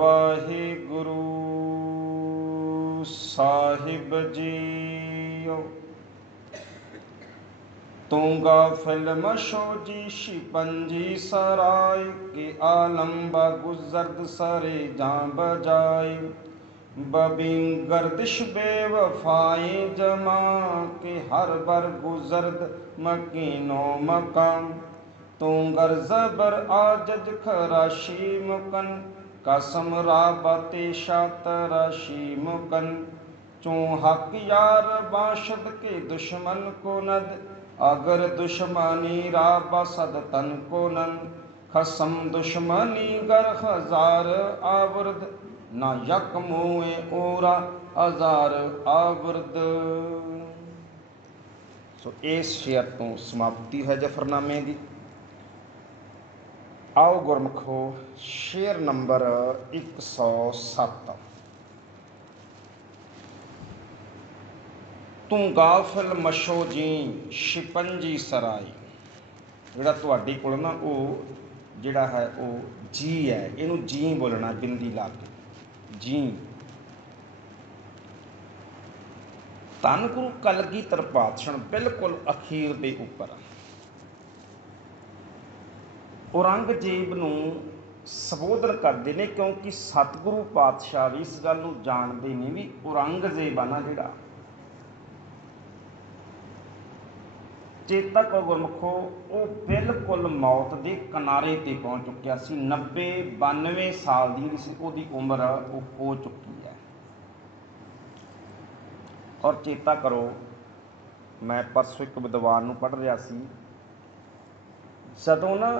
ਵਾਹਿਗੁਰੂ ਸਾਹਿਬ JIO. तू गाफिल मशोजी शिपंजी सराय के आलम गुजरद सरे जां बजाए बबी गर्दिश बेवफाए जमा के हर बर गुजरद मकीनो मकाम तू गर जबर आजज खराशी मुकन कसम राबते शातराशी मुकन चू हक यार बाशद के दुश्मन को नद अगर दुश्मनी राबा सद तन को नन खसम दुश्मनी गर हजार आवृद ना यक मुए ओरा हजार आवृद। सो इस शेर तो समाप्ति है जफरनामे की। आओ गुरमुखो शेर नंबर 107। तू गाफिल मशो जी शिपंजी सराय। जिहड़ा तुहाडे कोल ना वो जिहड़ा है वो जी है, इनू जी बोलना बिंदी ला के जी। धन गुरु कलगीधर पातशाह बिल्कुल अखीर दे उपर औरंगजेब नूं संबोधन करते हैं, क्योंकि सतगुरु पातशाह भी इस गल नूं जानते ने भी औरंगजेब आ ना जिहड़ा चेतक गुरमुखो वो बिल्कुल मौत के किनारे ते पहुँच चुकिया सी। 90-92 साल की सी उहदी उम्र वो हो चुकी है। और चेता करो, मैं परसों एक विद्वान नूं पढ़ रहा सी, जदों ना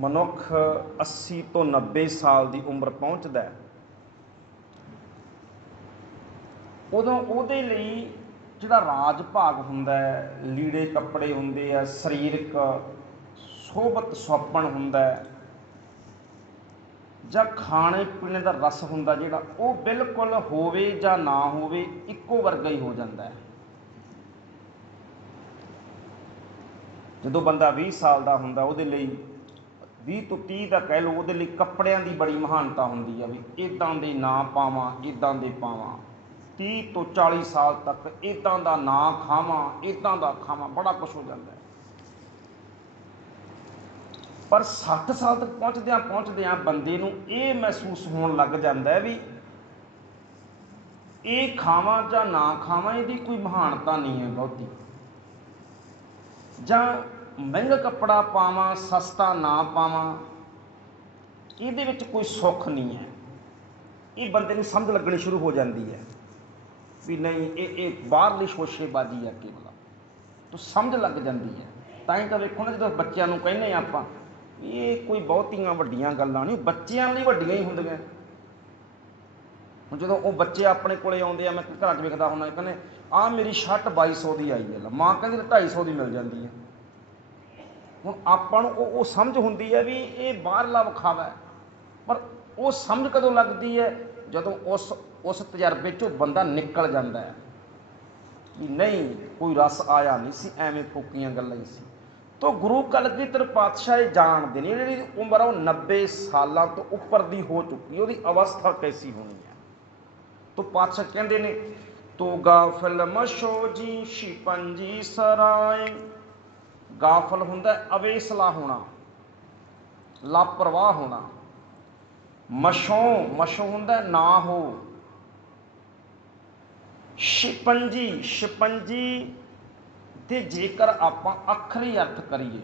मनुख 80 तो 90 साल की उम्र पहुँचता है, उदों उहदे लई जिहड़ा राज भाग हुंदा है, लीड़े कपड़े हुंदे आ, सरीरक सोहबत सुहपण हुंदा है, जां खाने पीने का रस हुंदा जिहड़ा वो बिल्कुल होवे जां ना होवे इक्को वर्गा ही हो जाता है। जदों बंदा 20 साल का हुंदा उहदे लई 20 तो 30 का कह लो, उहदे लई कपड़ियां की बड़ी महानता हुंदी है भी इदां दे ना पावां इदां दे पावां। 30 तो 40 साल तक इदां दा ना खावां इदां दा खावां, बड़ा कुछ हो जाता है। पर 60 साल तक पहुँचदियां बंदे नूं ये महसूस होण लग जाता है भी ये खावां जां ना खावां इहदी कोई महानता नहीं है बहुती, जां महंगा कपड़ा पावां सस्ता ना पावां इहदे विच कोई सुख नहीं है। ये बंदे नूं समझ लगनी शुरू हो जाती है भी नहीं ये बाहरली शोशेबाजी है केवल, तो समझ लग जाती है। तां ही तो वेखो ना, जो बच्चों को कहने आपां ये कोई बहुतियां वड्डियां गल्लां नहीं, बच्चों लई वड्डियां ही हुंदियां। हुण जदों वो बच्चे अपने कोले आउंदे आ, मैं घर च वेखदा हुंदा, कहने आ मेरी शर्ट 2200 की आई है, मां कहंदी 250 की मिल जाती है। हुण आपां नूं वो समझ हुंदी है भी ये बाहरला विखावा है, पर वो समझ कदों लगदी है जदों उस तजर्बे चों बंदा निकल जाता है कि नहीं कोई रस आया नहीं सी, एवें फोकियां गल्लां ही सी। तो गुरु कलगीधर पातशाह जानते ने जिहड़ी उम्र वो 90 साल तो उपर की हो चुकी, उसकी अवस्था कैसी होनी है। तो पातशाह कहते ने तो गाफिल मशो जी शिपंजी सराय। गाफिल हुंदा अवेसला होना, लापरवाह होना। मशो हुंदा ना हो। शिपंजी ते जेकर आपां अखरी अर्थ करिए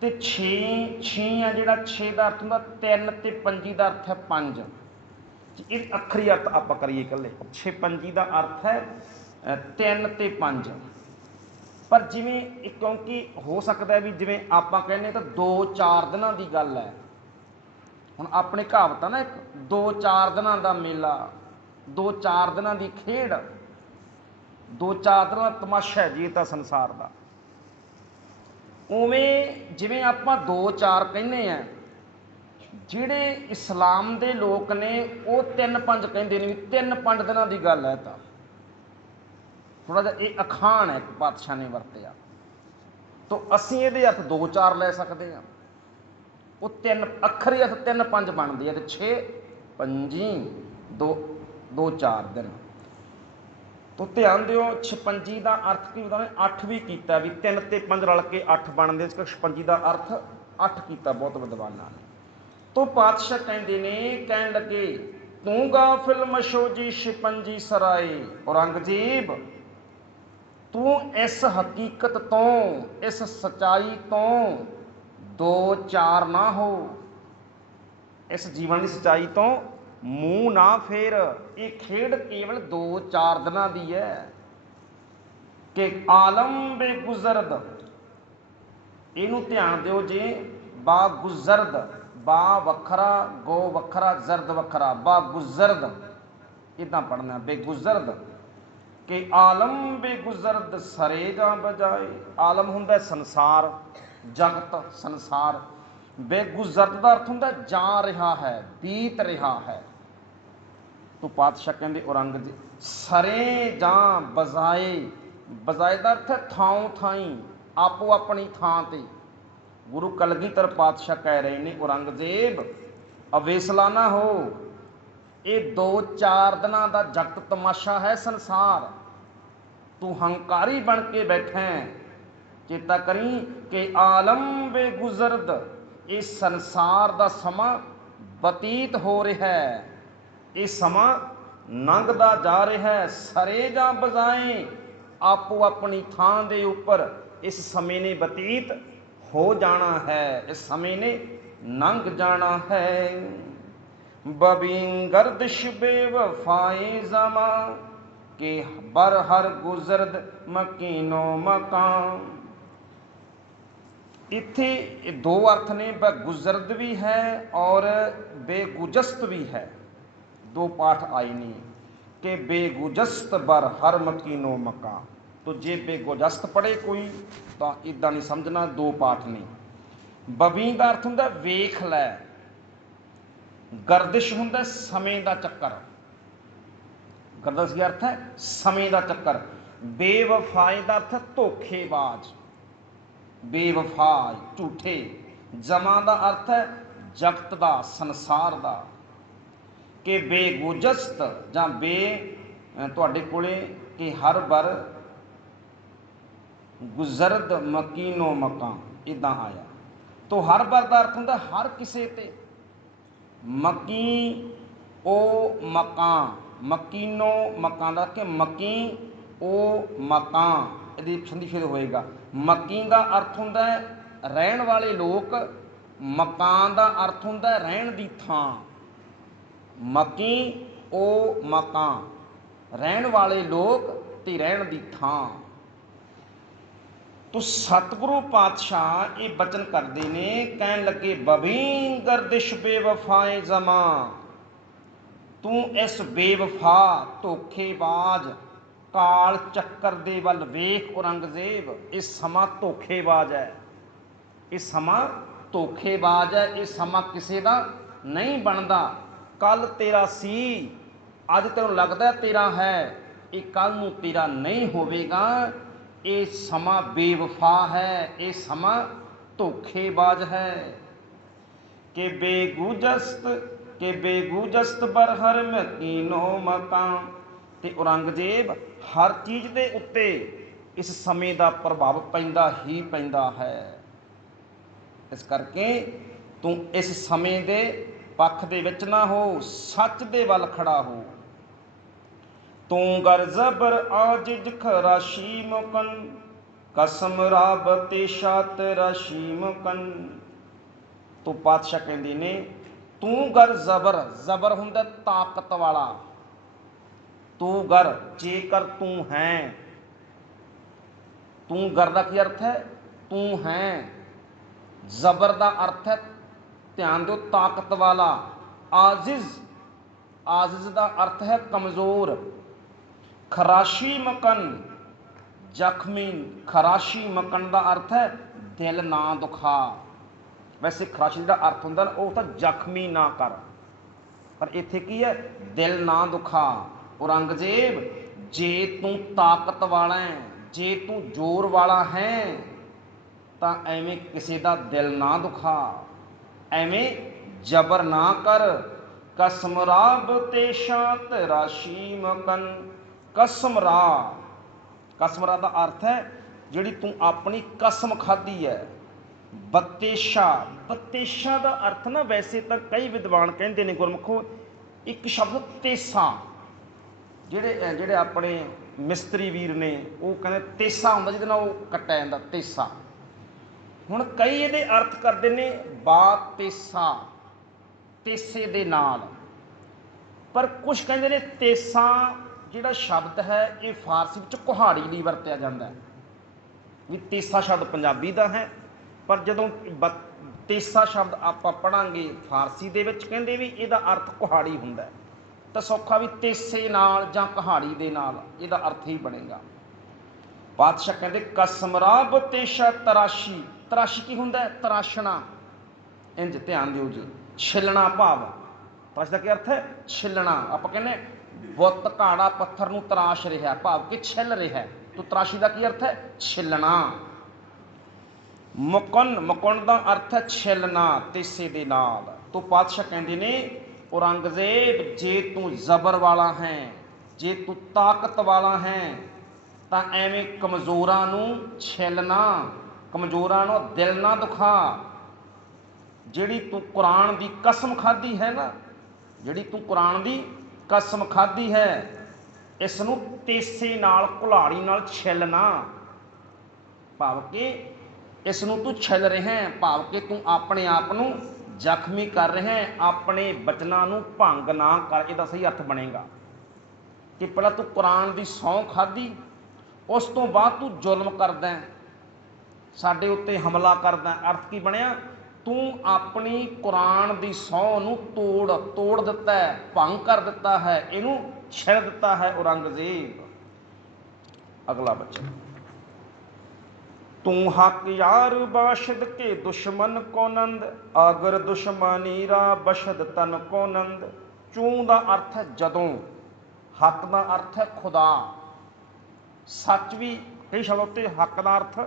तो 6 है जिहड़ा 6 का अर्थ हुंदा 3 ते 5 का अर्थ है 5। ये अखरी अर्थ आप करिए कल्ले 6-5 का अर्थ है 3 ते 5। पर जिमें क्योंकि हो सकता है भी जिमें आप कहने तो 2-4 दिनों की गल है। हुण अपने कहावत है ना, एक 2-4 दिनों का मेला, 2-4 दिनों की खेड, 2-4 दिनों का तमाशा है जी तो संसार का। उवें जिमें आप 2-4 कहने हैं, जिहड़े इस्लाम के लोग ने वो 3-5 कहते हैं, 3-5 दिनों की गल है। तो थोड़ा जिहा ये अखाण है पातशाह ने वरतिया, तो असीं इहदे अर्थ 2-4 लै सकते हैं। ਉਹ ਤਿੰਨ ਅੱਖਰੀ ਅਰਥ 3 5 ਬਣਦੀ ਹੈ ਤੇ 6 ਪੰਜੀ 2 2 4 ਦਿਨ। ਤੋ ਧਿਆਨ ਦਿਓ 56 ਦਾ ਅਰਥ ਕੀ ਹੁੰਦਾ ਨੇ 8 ਵੀ ਕੀਤਾ ਵੀ 3 ਤੇ 5 ਰਲ ਕੇ 8 ਬਣਦੇ, 56 ਦਾ ਅਰਥ 8 ਕੀਤਾ ਬਹੁਤ ਵਿਦਵਾਨਾਂ ਨੇ। ਤੋ ਪਾਤਸ਼ਾਹ ਕਹਿੰਦੇ ਨੇ, ਕਹਿਣ ਲੱਗੇ ਤੂੰ ਗਾਫਿਲ ਮਸ਼ੋਜੀ 56 ਸਰਾਏ, ਔਰੰਗਜ਼ੇਬ ਤੂੰ ਇਸ ਹਕੀਕਤ ਤੋਂ, ਇਸ ਸਚਾਈ ਤੋਂ 2 4 ਨਾ ਹੋ, ਇਸ ਜੀਵਨ ਦੀ ਸਚਾਈ ਤੋਂ ਮੂੰਹ ਨਾ ਫੇਰ। ਇਹ ਖੇਡ ਕੇਵਲ 2 4 ਦਿਨਾਂ ਦੀ ਹੈ ਕਿ ਆਲਮ ਬੇਗੁਜ਼ਰਦ, ਇਹਨੂੰ ਧਿਆਨ ਦਿਓ ਜੀ, ਬਾ ਗੁਜ਼ਰਦ, ਬਾ ਵੱਖਰਾ, ਗੋ ਵੱਖਰਾ, ਜ਼ਰਦ ਵੱਖਰਾ, ਬਾ ਗੁਜ਼ਰਦ ਇਦਾਂ ਪੜ੍ਹਨਾ, ਬੇਗੁਜ਼ਰਦ ਕਿ ਆਲਮ ਬੇਗੁਜ਼ਰਦ ਸਰੇ ਜਾਂ ਬਜਾਏ। ਆਲਮ ਹੁੰਦਾ ਸੰਸਾਰ, ਜਗਤ, ਸੰਸਾਰ। ਬੇਗੁਜ਼ਰਦ ਦਾ ਅਰਥ ਹੁੰਦਾ ਜਾ ਰਿਹਾ ਹੈ, ਬੀਤ ਰਿਹਾ ਹੈ। ਤੋ ਪਾਤਸ਼ਾਹ ਕਹਿੰਦੇ ਔਰੰਗਜ਼ੇਬ ਸਰੇ ਜਾਂ ਬਜਾਏ, ਬਜਾਏ ਦਾ ਅਰਥ ਹੈ ਥਾਂ ਥਾਈ, ਆਪੋ ਆਪਣੀ ਥਾਂ ਤੇ। ਗੁਰੂ ਕਲਗੀਧਰ ਪਾਤਸ਼ਾਹ ਕਹਿ ਰਹੇ ਨੇ ਔਰੰਗਜ਼ੇਬ ਅਵੇਸਲਾ ਨਾ ਹੋ, ਇਹ 2 4 ਦਿਨਾਂ ਦਾ ਜਗਤ ਤਮਾਸ਼ਾ ਹੈ ਸੰਸਾਰ। ਤੂੰ ਹੰਕਾਰੀ ਬਣ ਕੇ ਬੈਠਾ ਹੈ। ਚੇਤਾ ਕਰੀ ਕਿ ਆਲਮ ਬੇਗੁਜ਼ਰਦ, ਇਹ ਸੰਸਾਰ ਦਾ ਸਮਾਂ ਬਤੀਤ ਹੋ ਰਿਹਾ ਹੈ, ਇਹ ਸਮਾਂ ਲੰਘਦਾ ਜਾ ਰਿਹਾ ਹੈ। ਸਰੇ ਜਾਂ ਬਜਾਏ, ਆਪੋ ਆਪਣੀ ਥਾਂ ਦੇ ਉੱਪਰ ਇਸ ਸਮੇਂ ਨੇ ਬਤੀਤ ਹੋ ਜਾਣਾ ਹੈ, ਇਸ ਸਮੇਂ ਨੇ ਲੰਘ ਜਾਣਾ ਹੈ। ਬਬੀਂ ਗਰਦਿਸ਼ ਬੇਵਫਾਏ ਜ਼ਮਾ ਕਿ ਬਰ ਹਰ ਗੁਜ਼ਰਦ ਮਕੀਨੋ ਮਕਾਨ। ਇੱਥੇ 2 ਅਰਥ ਨੇ, ਬੇਗੁਜ਼ਰਦ ਵੀ ਹੈ ਔਰ ਬੇਗੁਜਸਤ ਵੀ ਹੈ। 2 ਪਾਠ ਆਏ ਨੇ ਕਿ ਬੇਗੁਜਸਤ ਬਰ ਹਰ ਮਕੀਨੋ ਮਕਾਨ। ਤੋ ਜੇ ਬੇਗੁਜਸਤ ਪੜ੍ਹੇ ਕੋਈ ਤਾਂ ਇੱਦਾਂ ਨਹੀਂ ਸਮਝਣਾ, 2 ਪਾਠ ਨੇ। ਬਬੀ ਦਾ ਅਰਥ ਹੁੰਦਾ ਵੇਖ ਲੈ, ਗਰਦਿਸ਼ ਹੁੰਦਾ ਸਮੇਂ ਦਾ ਚੱਕਰ, ਗਰਦਿਸ਼ ਦਾ ਅਰਥ ਹੈ ਸਮੇਂ ਦਾ ਚੱਕਰ। ਬੇਵਫਾਈ ਦਾ ਅਰਥ ਹੈ ਧੋਖੇਬਾਜ਼, ਬੇਵਫਾ ਝੂਠੇ। ਜਮਾ ਦਾ ਅਰਥ ਹੈ ਜਗਤ ਦਾ, ਸੰਸਾਰ ਦਾ। ਕਿ ਬੇਗੁਜਸਤ ਜਾਂ ਤੁਹਾਡੇ ਕੋਲੇ ਕਿ ਹਰ ਬਰ ਗੁਜ਼ਰਦ ਮਕੀਨੋ ਮਕਾਨ ਇੱਦਾਂ ਆਇਆ। ਤੋ ਹਰ ਬਰ ਦਾ ਅਰਥ ਹੁੰਦਾ ਹਰ ਕਿਸੇ ਤੇ। ਮਕੀ ਉਹ ਮਕਾਨ, ਮਕੀਨੋ ਮਕਾਨ ਦਾ ਕਿ ਮਕੀ ਉਹ ਮਕਾਨ, ਇਹਦੀ ਸੰਧੀ ਫਿਰ ਹੋਏਗਾ। ਮਕੀ ਦਾ ਅਰਥ ਹੁੰਦਾ ਰਹਿਣ ਵਾਲੇ ਲੋਕ, ਮਕਾਨ ਦਾ ਅਰਥ ਹੁੰਦਾ ਰਹਿਣ ਦੀ ਥਾਂ। ਮਕੀ ਉਹ ਮਕਾਨ, ਰਹਿਣ ਵਾਲੇ ਲੋਕ ਤੇ ਰਹਿਣ ਦੀ ਥਾਂ। ਤੋ ਸਤਿਗੁਰੂ ਪਾਤਸ਼ਾਹ ਇਹ ਬਚਨ ਕਰਦੇ ਨੇ, ਕਹਿਣ ਲੱਗੇ ਬਬੀਂ ਗਰਦਿਸ਼ ਬੇਵਫਾਏ ਜ਼ਮਾ, ਤੂੰ ਇਸ ਬੇਵਫਾ ਧੋਖੇਬਾਜ਼ ਕਾਲ ਚੱਕਰ ਦੇ ਵੱਲ ਵੇਖ ਔਰੰਗਜ਼ੇਬ। ਇਹ ਸਮਾਂ ਧੋਖੇਬਾਜ਼ ਹੈ, ਇਹ ਸਮਾਂ ਧੋਖੇਬਾਜ਼ ਹੈ, ਇਹ ਸਮਾਂ ਕਿਸੇ ਦਾ ਨਹੀਂ ਬਣਦਾ। ਕੱਲ ਤੇਰਾ ਸੀ, ਅੱਜ ਤੈਨੂੰ ਲੱਗਦਾ ਤੇਰਾ ਹੈ, ਇਹ ਕੱਲ ਨੂੰ ਤੇਰਾ ਨਹੀਂ ਹੋਵੇਗਾ। ਇਹ ਸਮਾਂ ਬੇਵਫਾ ਹੈ, ਇਹ ਸਮਾਂ ਧੋਖੇਬਾਜ਼ ਹੈ। ਕਿ ਬੇਗੁਜਸਤ ਬਰ ਹਰ ਮਕੀਨੋ ਮਕਾਨ। ਤੇ ਔਰੰਗਜ਼ੇਬ ਹਰ ਚੀਜ਼ ਦੇ ਉੱਤੇ ਇਸ ਸਮੇਂ ਦਾ ਪ੍ਰਭਾਵ ਪੈਂਦਾ ਹੀ ਪੈਂਦਾ ਹੈ। ਇਸ ਕਰਕੇ ਤੂੰ ਇਸ ਸਮੇਂ ਦੇ ਪੱਖ ਦੇ ਵਿੱਚ ਨਾ ਹੋ, ਸੱਚ ਦੇ ਵੱਲ ਖੜਾ ਹੋ। ਤੂੰ ਗਰ ਜ਼ਬਰ ਆਜਿਜ ਖਰਾਸ਼ੀ ਮੁਕਨ, ਕਸਮ ਰੱਬ ਤੇ ਸ਼ਾਤ ਰਾਸ਼ੀ ਮੁਕਨ। ਤੋ ਪਾਤਸ਼ਾਹ ਕਹਿੰਦੇ ਨੇ ਤੂੰ ਗਰ ਜ਼ਬਰ, ਜ਼ਬਰ ਹੁੰਦਾ ਤਾਕਤ ਵਾਲਾ। ਤੂੰ ਗਰ ਜੇਕਰ ਤੂੰ ਹੈ, ਤੂੰ ਗਰ ਦਾ ਕੀ ਅਰਥ ਹੈ ਤੂੰ ਹੈ। ਜ਼ਬਰ ਦਾ ਅਰਥ ਹੈ ਧਿਆਨ ਦਿਓ ਤਾਕਤ ਵਾਲਾ। ਆਜ਼ਿਜ਼, ਆਜ਼ਿਜ਼ ਦਾ ਅਰਥ ਹੈ ਕਮਜ਼ੋਰ। ਖਰਾਸ਼ੀ ਮਕਨ ਜ਼ਖਮੀ, ਖਰਾਸ਼ੀ ਮਕਨ ਦਾ ਅਰਥ ਹੈ ਦਿਲ ਨਾ ਦੁਖਾ। ਵੈਸੇ ਖਰਾਸ਼ੀ ਦਾ ਅਰਥ ਹੁੰਦਾ ਨਾ ਉਹ ਤਾਂ ਜ਼ਖਮੀ ਨਾ ਕਰ, ਪਰ ਇੱਥੇ ਕੀ ਹੈ ਦਿਲ ਨਾ ਦੁਖਾ। ਔਰੰਗਜ਼ੇਬ ਜੇ ਤੂੰ ਤਾਕਤ ਵਾਲਾ ਹੈ, ਜੇ ਤੂੰ ਜ਼ੋਰ ਵਾਲਾ ਹੈ ਤਾਂ ਐਵੇਂ ਕਿਸੇ ਦਾ ਦਿਲ ਨਾ ਦੁਖਾ। ਐਵੇਂ ਜਬਰ ਨਾ ਕਰ। ਕਸਮ ਰਾਬ ਤੇ ਸ਼ਾਂਤ ਰਾਸ਼ੀ ਮਕਨ। ਕਸਮ ਰਾ, ਕਸਮ ਰਾ ਦਾ ਅਰਥ ਹੈ ਜਿਹੜੀ ਤੂੰ ਆਪਣੀ ਕਸਮ ਖਾਧੀ ਹੈ। ਬਤੇਸ਼ਾ, ਬਤੇਸ਼ਾ ਦਾ ਅਰਥ ਨਾ ਵੈਸੇ ਤਾਂ ਕਈ ਵਿਦਵਾਨ ਕਹਿੰਦੇ ਨੇ ਗੁਰਮੁਖੋ, ਇੱਕ ਸ਼ਬਦ ਤੇਸਾ, ਜਿਹੜੇ ਆਪਣੇ ਮਿਸਤਰੀ ਵੀਰ ਨੇ ਉਹ ਕਹਿੰਦੇ ਤੇਸਾ ਹੁੰਦਾ ਜਿਹਦੇ ਨਾਲ ਉਹ ਕੱਟਿਆ ਜਾਂਦਾ, ਤੇਸਾ। ਹੁਣ ਕਈ ਇਹਦੇ ਅਰਥ ਕਰਦੇ ਨੇ ਬਾ ਤੇਸਾ, ਤੇਸੇ ਦੇ ਨਾਲ, ਪਰ ਕੁਛ ਕਹਿੰਦੇ ਨੇ ਤੇਸਾ ਜਿਹੜਾ ਸ਼ਬਦ ਹੈ ਇਹ ਫਾਰਸੀ ਵਿੱਚ ਕੁਹਾੜੀ ਲਈ ਵਰਤਿਆ ਜਾਂਦਾ ਹੈ। ਵੀ ਤੇਸਾ ਸ਼ਬਦ ਪੰਜਾਬੀ ਦਾ ਹੈ, ਪਰ ਜਦੋਂ ਤੇਸਾ ਸ਼ਬਦ ਆਪਾਂ ਪੜ੍ਹਾਂਗੇ ਫਾਰਸੀ ਦੇ ਵਿੱਚ ਕਹਿੰਦੇ ਵੀ ਇਹਦਾ ਅਰਥ ਕੁਹਾੜੀ ਹੁੰਦਾ, ਤਾਂ ਸੌਖਾ ਵੀ ਤੇਸੇ ਨਾਲ ਜਾਂ ਕੁਹਾੜੀ ਦੇ ਨਾਲ ਇਹਦਾ ਅਰਥ ਹੀ ਬਣੇਗਾ। ਪਾਤਸ਼ਾਹ ਕਹਿੰਦੇ ਕਸਮ ਰਾਬ ਤੇਸ਼ਾ ਤਰਾਸ਼ੀ। ਤਰਾਸ਼ੀ ਕੀ ਹੁੰਦਾ ਹੈ? ਤਰਾਸ਼ਣਾ। ਇੰਝ ਧਿਆਨ ਦਿਓ ਜੀ, ਛਿੱਲਣਾ ਭਾਵ, ਤਰਾਸ਼ ਦਾ ਕੀ ਅਰਥ ਹੈ? ਛਿੱਲਣਾ। ਆਪਾਂ ਕਹਿੰਦੇ ਬੁੱਤ ਘਾੜਾ ਪੱਥਰ ਨੂੰ ਤਰਾਸ਼ ਰਿਹਾ, ਭਾਵ ਕਿ ਛਿੱਲ ਰਿਹਾ। ਤੋ ਤਰਾਸ਼ੀ ਦਾ ਕੀ ਅਰਥ ਹੈ? ਛਿੱਲਣਾ। ਮੁਕਨ, ਮੁਕਨ ਦਾ ਅਰਥ ਹੈ ਛਿੱਲਣਾ, ਤੇਸੇ ਦੇ ਨਾਲ। ਤੋ ਪਾਤਸ਼ਾਹ ਕਹਿੰਦੇ ਨੇ ਔਰੰਗਜ਼ੇਬ ਜੇ ਤੂੰ ਜ਼ਬਰ ਵਾਲਾ ਹੈ, ਜੇ ਤੂੰ ਤਾਕਤ ਵਾਲਾ ਹੈ, ਤਾਂ ਐਵੇਂ ਕਮਜ਼ੋਰਾਂ ਨੂੰ ਛਿੱਲਣਾ, ਕਮਜ਼ੋਰਾਂ ਨੂੰ ਦਿਲ ਨਾ ਦੁਖਾ। ਜਿਹੜੀ ਤੂੰ ਕੁਰਾਨ ਦੀ ਕਸਮ ਖਾਧੀ ਹੈ ਨਾ, ਜਿਹੜੀ ਤੂੰ ਕੁਰਾਨ ਦੀ ਕਸਮ ਖਾਧੀ ਹੈ, ਇਸ ਨੂੰ ਤੇਸੇ ਨਾਲ, ਕੁਲਾੜੀ ਨਾਲ ਛਿੱਲਣਾ, ਭਾਵ ਕਿ ਇਸ ਨੂੰ ਤੂੰ ਛਿੱਲ ਰਿਹਾ, ਭਾਵ ਕਿ ਤੂੰ ਆਪਣੇ ਆਪ ਨੂੰ ਜ਼ਖਮੀ ਕਰ ਰਿਹਾ, ਆਪਣੇ ਬਚਨਾਂ ਨੂੰ ਭੰਗ ਨਾ ਕਰ। ਇਹਦਾ ਸਹੀ ਅਰਥ ਬਣੇਗਾ ਕਿ ਪਹਿਲਾਂ ਤੂੰ ਕੁਰਾਨ ਦੀ ਸਹੁੰ ਖਾਧੀ, ਉਸ ਤੋਂ ਬਾਅਦ ਤੂੰ ਜ਼ੁਲਮ ਕਰਦਾ, ਸਾਡੇ ਉੱਤੇ ਹਮਲਾ ਕਰਦਾ। ਅਰਥ ਕੀ ਬਣਿਆ? ਤੂੰ ਆਪਣੀ ਕੁਰਾਨ ਦੀ ਸਹੁੰ ਨੂੰ ਤੋੜ ਦਿੱਤਾ ਹੈ, ਭੰਗ ਕਰ ਦਿੱਤਾ ਹੈ, ਇਹਨੂੰ ਛਿੱਲ ਦਿੱਤਾ ਹੈ ਔਰੰਗਜ਼ੇਬ। ਅਗਲਾ ਬਚਨ, ਤੂੰ ਹੱਕ ਯਾਰ ਬਾਸ਼ਦ ਕੇ ਦੁਸ਼ਮਨ ਕੋ ਨੰਦ। ਅਗਰ ਦੁਸ਼ਮਨੀ ਰਾ ਬਸ਼ਦ ਤਨ ਕੋ ਨੰਦ। ਚੂੰ ਦਾ ਅਰਥ ਹੈ ਜਦੋਂ, ਹੱਕ ਦਾ ਅਰਥ ਹੈ ਖੁਦਾ। ਸੱਚ ਵੀ, ਕਈ ਸ਼ਬਦ ਉੱਤੇ ਹੱਕ ਦਾ ਅਰਥ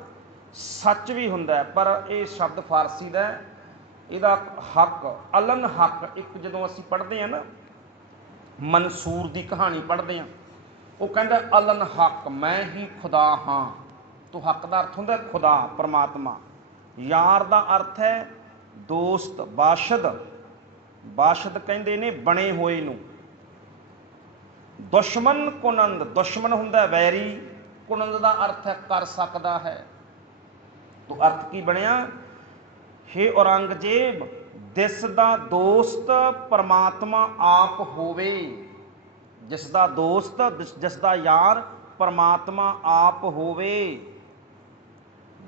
ਸੱਚ ਵੀ ਹੁੰਦਾ, ਪਰ ਇਹ ਸ਼ਬਦ ਫਾਰਸੀ ਦਾ, ਇਹਦਾ ਹੱਕ, ਅਲਨ ਹੱਕ। ਇੱਕ ਜਦੋਂ ਅਸੀਂ ਪੜ੍ਹਦੇ ਹਾਂ ਨਾ ਮਨਸੂਰ ਦੀ ਕਹਾਣੀ ਪੜ੍ਹਦੇ ਹਾਂ, ਉਹ ਕਹਿੰਦਾ ਅਲਨ ਹੱਕ, ਮੈਂ ਹੀ ਖੁਦਾ ਹਾਂ। ਤੋ ਹੱਕ ਦਾ ਅਰਥ ਹੁੰਦਾ ਖੁਦਾ, ਪਰਮਾਤਮਾ। ਯਾਰ ਦਾ ਅਰਥ ਹੈ ਦੋਸਤ, ਬਾਸ਼ਦ। ਬਾਸ਼ਦ ਕਹਿੰਦੇ ਨੇ ਬਣੇ ਹੋਏ ਨੂੰ। ਦੁਸ਼ਮਨ ਕੁਨੰਦ, ਦੁਸ਼ਮਨ ਹੁੰਦਾ ਵੈਰੀ, ਕੁਨੰਦ ਦਾ ਅਰਥ ਹੈ ਕਰ ਸਕਦਾ ਹੈ। ਤੋ ਅਰਥ ਕੀ ਬਣਿਆ? ਹੇ ਔਰੰਗਜ਼ੇਬ, ਜਿਸ ਦਾ ਦੋਸਤ ਪਰਮਾਤਮਾ ਆਪ ਹੋਵੇ, ਜਿਸ ਦਾ ਦੋਸਤ, ਜਿਸ ਦਾ ਯਾਰ ਪਰਮਾਤਮਾ ਆਪ ਹੋਵੇ,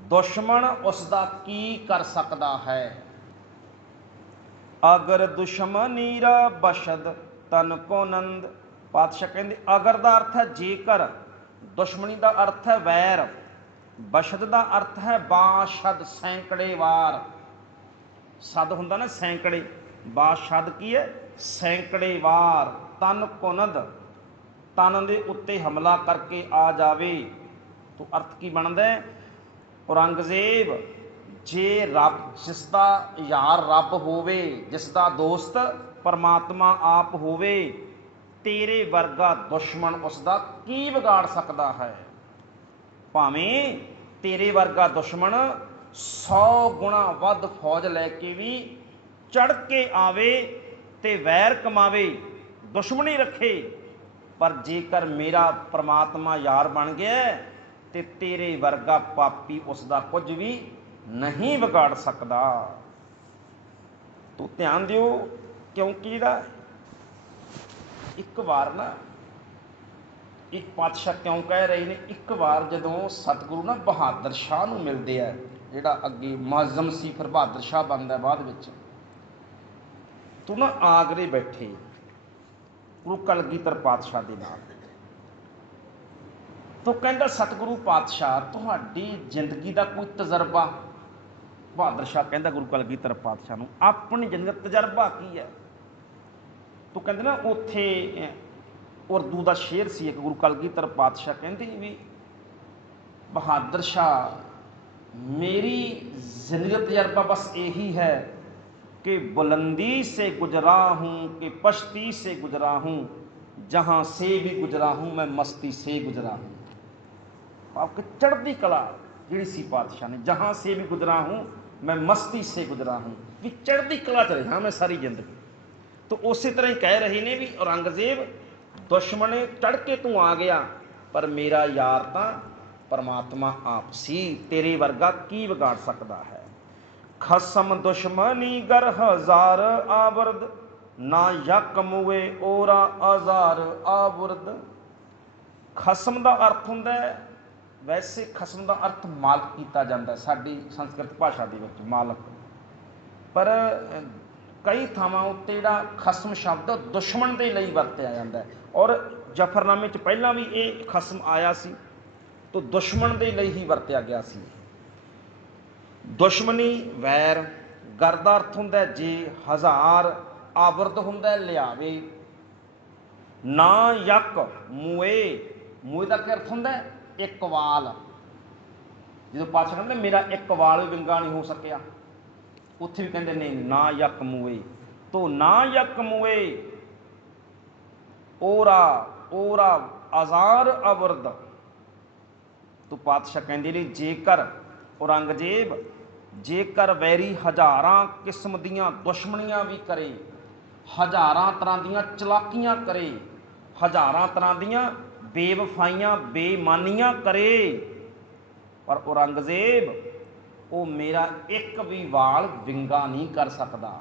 ਦੁਸ਼ਮਣ ਉਸ ਦਾ ਕੀ ਕਰ ਸਕਦਾ ਹੈ? ਅਗਰ ਦੁਸ਼ਮਨੀ ਰਾ ਬਸ਼ਦ ਤਨ ਕੋ ਨੰਦ। ਪਾਤਸ਼ਾਹ ਕਹਿੰਦੇ ਅਗਰ ਦਾ ਅਰਥ ਹੈ ਜੇਕਰ, ਦੁਸ਼ਮਣੀ ਦਾ ਅਰਥ ਹੈ ਵੈਰ, ਬਸ਼ਦ ਦਾ ਅਰਥ ਹੈ ਬਾਸ਼ਦ, ਸੈਂਕੜੇ ਵਾਰ। ਸਦ ਹੁੰਦਾ ਨਾ ਸੈਂਕੜੇ, ਬਾਸ਼ਦ ਕੀ ਹੈ? ਸੈਂਕੜੇ ਵਾਰ। ਤਨ ਕੁਨਦ, ਤਨ ਦੇ ਉੱਤੇ ਹਮਲਾ ਕਰਕੇ ਆ ਜਾਵੇ। ਤੋ ਅਰਥ ਕੀ ਬਣਦਾ? ਔਰੰਗਜ਼ੇਬ, ਜੇ ਰੱਬ, ਜਿਸ ਦਾ ਯਾਰ ਰੱਬ ਹੋਵੇ, ਜਿਸ ਦਾ ਦੋਸਤ ਪਰਮਾਤਮਾ ਆਪ ਹੋਵੇ, ਤੇਰੇ ਵਰਗਾ ਦੁਸ਼ਮਣ ਉਸ ਦਾ ਕੀ ਵਿਗਾੜ ਸਕਦਾ ਹੈ? ਭਾਵੇਂ ਤੇਰੇ ਵਰਗਾ ਦੁਸ਼ਮਣ 100 ਗੁਣਾ ਵੱਧ ਫੌਜ ਲੈ ਕੇ ਵੀ ਚੜ੍ਹ ਕੇ ਆਵੇ ਤੇ ਵੈਰ ਕਮਾਵੇ, ਦੁਸ਼ਮਣੀ ਰੱਖੇ, ਪਰ ਜੇਕਰ ਮੇਰਾ ਪਰਮਾਤਮਾ ਯਾਰ ਬਣ ਗਿਆ ਤੇ ਤੇਰੇ ਵਰਗਾ ਪਾਪੀ ਉਸ ਦਾ ਕੁਝ ਵੀ ਨਹੀਂ ਵਿਗਾੜ ਸਕਦਾ। ਤੂੰ ਧਿਆਨ ਦਿਓ, ਕਿਉਂਕਿ ਜਿਹੜਾ ਇੱਕ ਵਾਰ ਨਾ, ਇੱਕ ਪਾਤਸ਼ਾਹ ਕਿਉਂ ਕਹਿ ਰਹੇ ਨੇ, ਇੱਕ ਵਾਰ ਜਦੋਂ ਸਤਿਗੁਰੂ ਨਾ ਬਹਾਦਰ ਸ਼ਾਹ ਨੂੰ ਮਿਲਦੇ ਆ, ਜਿਹੜਾ ਅੱਗੇ ਮੁਅੱਜ਼ਮ ਸੀ, ਫਿਰ ਬਹਾਦਰ ਸ਼ਾਹ ਬਣਦਾ ਬਾਅਦ ਵਿੱਚ, ਤੂੰ ਨਾ ਆਗਰੇ ਬੈਠੇ ਗੁਰੂ ਕਲਗੀਧਰ ਪਾਤਸ਼ਾਹ ਦੇ ਨਾਲ। ਤੋ ਕਹਿੰਦਾ ਸਤਿਗੁਰੂ ਪਾਤਸ਼ਾਹ, ਤੁਹਾਡੀ ਜ਼ਿੰਦਗੀ ਦਾ ਕੋਈ ਤਜਰਬਾ? ਬਹਾਦਰ ਸ਼ਾਹ ਕਹਿੰਦਾ ਗੁਰੂ ਕਲਗੀਧਰ ਪਾਤਸ਼ਾਹ ਨੂੰ, ਆਪਣੀ ਜ਼ਿੰਦਗੀ ਦਾ ਤਜਰਬਾ ਕੀ ਹੈ? ਤੋ ਕਹਿੰਦੇ ਨਾ ਉੱਥੇ ਉਰਦੂ ਦਾ ਸ਼ੇਰ ਸੀ ਇੱਕ, ਗੁਰੂ ਕਲਗੀਧਰ ਪਾਤਸ਼ਾਹ ਕਹਿੰਦੇ ਵੀ ਬਹਾਦਰ ਸ਼ਾਹ, ਮੇਰੀ ਜ਼ਿੰਦਗੀ ਦਾ ਤਜਰਬਾ ਬਸ ਇਹੀ ਹੈ कि बुलंदी से गुजरा हूँ कि पश्ती से गुजरा हूँ, जहाँ से भी गुजरा हूँ मैं मस्ती से गुजरा हूँ। आपके चढ़ती कला जी सी पातशाह ने, जहाँ से भी गुजरा हूँ मैं मस्ती से गुजरा हूँ, भी चढ़ती कला च रहा मैं सारी जिंदगी। तो उस तरह ही कह रहे ने भी औरंगजेब दुश्मने चढ़ के तू आ गया, पर मेरा यार तो परमात्मा आप सी, तेरे वर्गा की बिगाड़ सकता है। खसम दुश्मनी गर हजार आबर्द, ना यक मुए ओरा हजार आबुर्द। खसम का अर्थ होंदा है, वैसे खसम का अर्थ मालक किया जाता है साडी संस्कृत भाषा दे विच मालक, पर कई थावां उत्ते जिहड़ा खसम शब्द दुश्मन के लिए वरत्या जाता है। और जफरनामे च पहलां भी ये खसम आया सी, तो दुश्मन के लिए ही वरत्या गया सी। दुश्मनी वैर, गर दा अर्थ हुंदा जे, हजार आबरद हुंदा लियावे, ना यक मूए, मूए का क्या अर्थ हुंदा एक वाल। जो पातशाह कहते मेरा एक वाल भी विंगा नहीं हो सकिया, उत्थे भी कहते नहीं ना यक मूए, तो ना यक मूए ओरा ओरा आजार अवरद। तो पातशाह कहते ने जेकर औरंगजेब जेकर वैरी हज़ारां किस्म दियां दुश्मनियां भी करे, हज़ारां तरह दियां चलाकियां करे, हज़ारां तरह दियां बेवफाइयां बेईमानियां करे, पर औरंगजेब वो मेरा एक भी वाल विंगा नहीं कर सकता।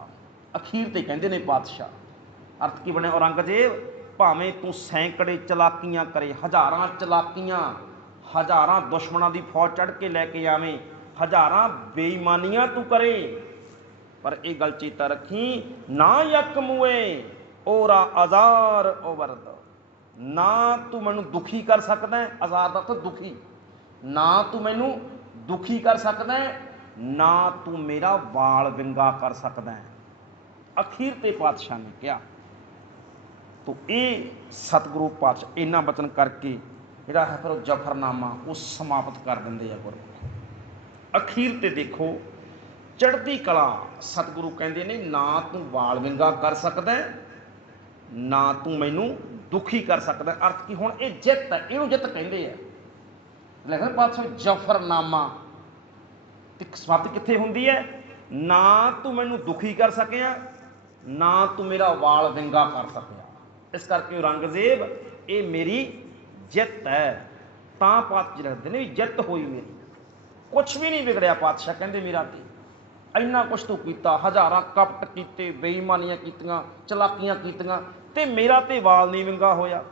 अखीर ते कहते ने पातशाह अर्थ की बने, औरंगजेब भावें तू सैकड़े चलाकियां करे, हज़ारां चलाकियां, हज़ारां दुश्मनों की फौज चढ़ के लैके आवें, हज़ारां बेईमानियां तू करे, पर एक गल चेता रखी, ना यक मुए ओरा आजार ओवरद। ना तू मैनू दुखी कर सकता है, आजार का तो दुखी, ना तू मैनू दुखी कर सकता है, ना तू मेरा वाल विंगा कर सकता है। अखीर ते पातशाह ने कहा। तो ये सतगुरु पातशाह इन्ना बचन करके जिहड़ा है फिर जफरनामा वो समाप्त कर देंगे है गुरु। अखीर ते देखो चढ़ती कला सतगुरु कहते ने, ना तू वाल विंगा कर सकता है, ना तू मैनू दुखी कर सकता है। अर्थ की हुण ये जित है, इहनूं जित कहते हैं। लिखते पातशाह जफरनामा ते समाप्ति कित्थे हुंदी है, ना तू मैनू दुखी कर सकिया, ना तू मेरा वाल विंगा कर सकिया। इस करके औरंगजेब ये मेरी जित है। तां पातशाह लिखते हैं जित हुई मेरी, कुछ भी नहीं बिगड़िया। पातशाह कहते मेरा की इन्ना कुछ तू कीता, हज़ारां कपट कीते, बेईमानियां कीतियां, चलाकियां कीतियां, ते मेरा ते वाल नहीं विंगा होया,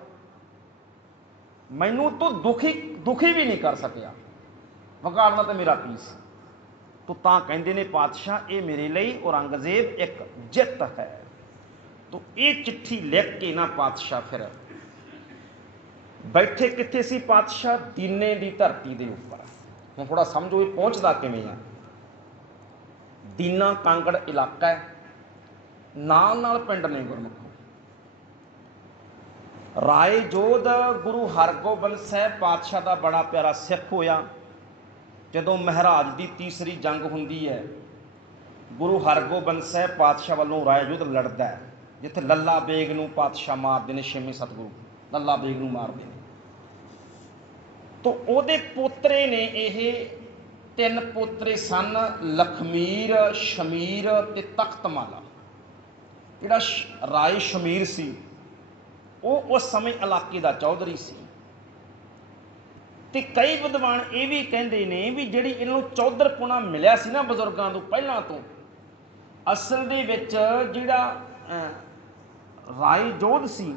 मैनू तो दुखी दुखी भी नहीं कर सकिया, विगाड़ना तो मेरा की सी। तो तां कहते ने पातशाह ये मेरे लिए औरंगजेब एक जित है। तो ये चिट्ठी लिख के ना पातशाह फिर बैठे कित्थे सी पातशाह, दीने की धरती के उपर। हुण थोड़ा समझो ये पहुँचता किवें आ। दीना कांगड़ इलाका है, नाल नाल पिंड ने गुरमुखों। राय जोध गुरु हरगोबिंद साहब पातशाह का बड़ा प्यारा सिख होया। जदों महाराज की तीसरी जंग हुंदी है, गुरु हरगोबिंद साहब पातशाह वालों राय जोध लड़दा है, जिथे लल्ला बेग नूं पातशाह मारदे ने, छेवें सतगुरु लल्ला बेग नूं मारदे ने। तो उहदे पोतरे ने, ये तीन पोतरे सन, लखमीर, शमीर ते तख्तमाला। जिहड़ा राय शमीर सी वो उस समय इलाके का चौधरी सी। ते कई विद्वान ये भी कहते हैं भी जिहड़ी इन्हों चौधरपुणा मिलिया सी ना बजुर्गों तो पहलां तो, असल दे विच जिहड़ा राय जोध सी,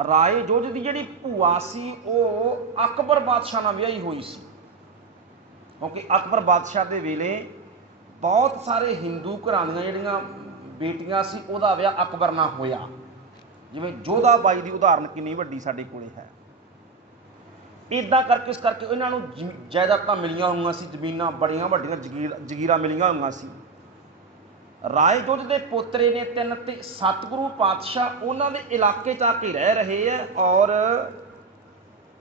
राय जोध की जिहड़ी भूआ सी वो अकबर बादशाह नाल विआही हुई सी। क्योंकि अकबर बादशाह के वेले बहुत सारे हिंदू घरां दीयां जिहड़ियां बेटियां सी, उहदा विआह अकबर नाल होया। जिवें जोधाबाई की उदाहरण कितनी वड्डी साडे कोले है। इदां करके इस करके इन्हां नूं जायदादां मिलियां होईयां सी, जमीनां बड़ियां वड्डियां जगीरां मिलियां होईयां सी। राय जोध के पोतरे ने तीन ते सतगुरु पातशाह उन्हां दे इलाके च आके रह रहे है, और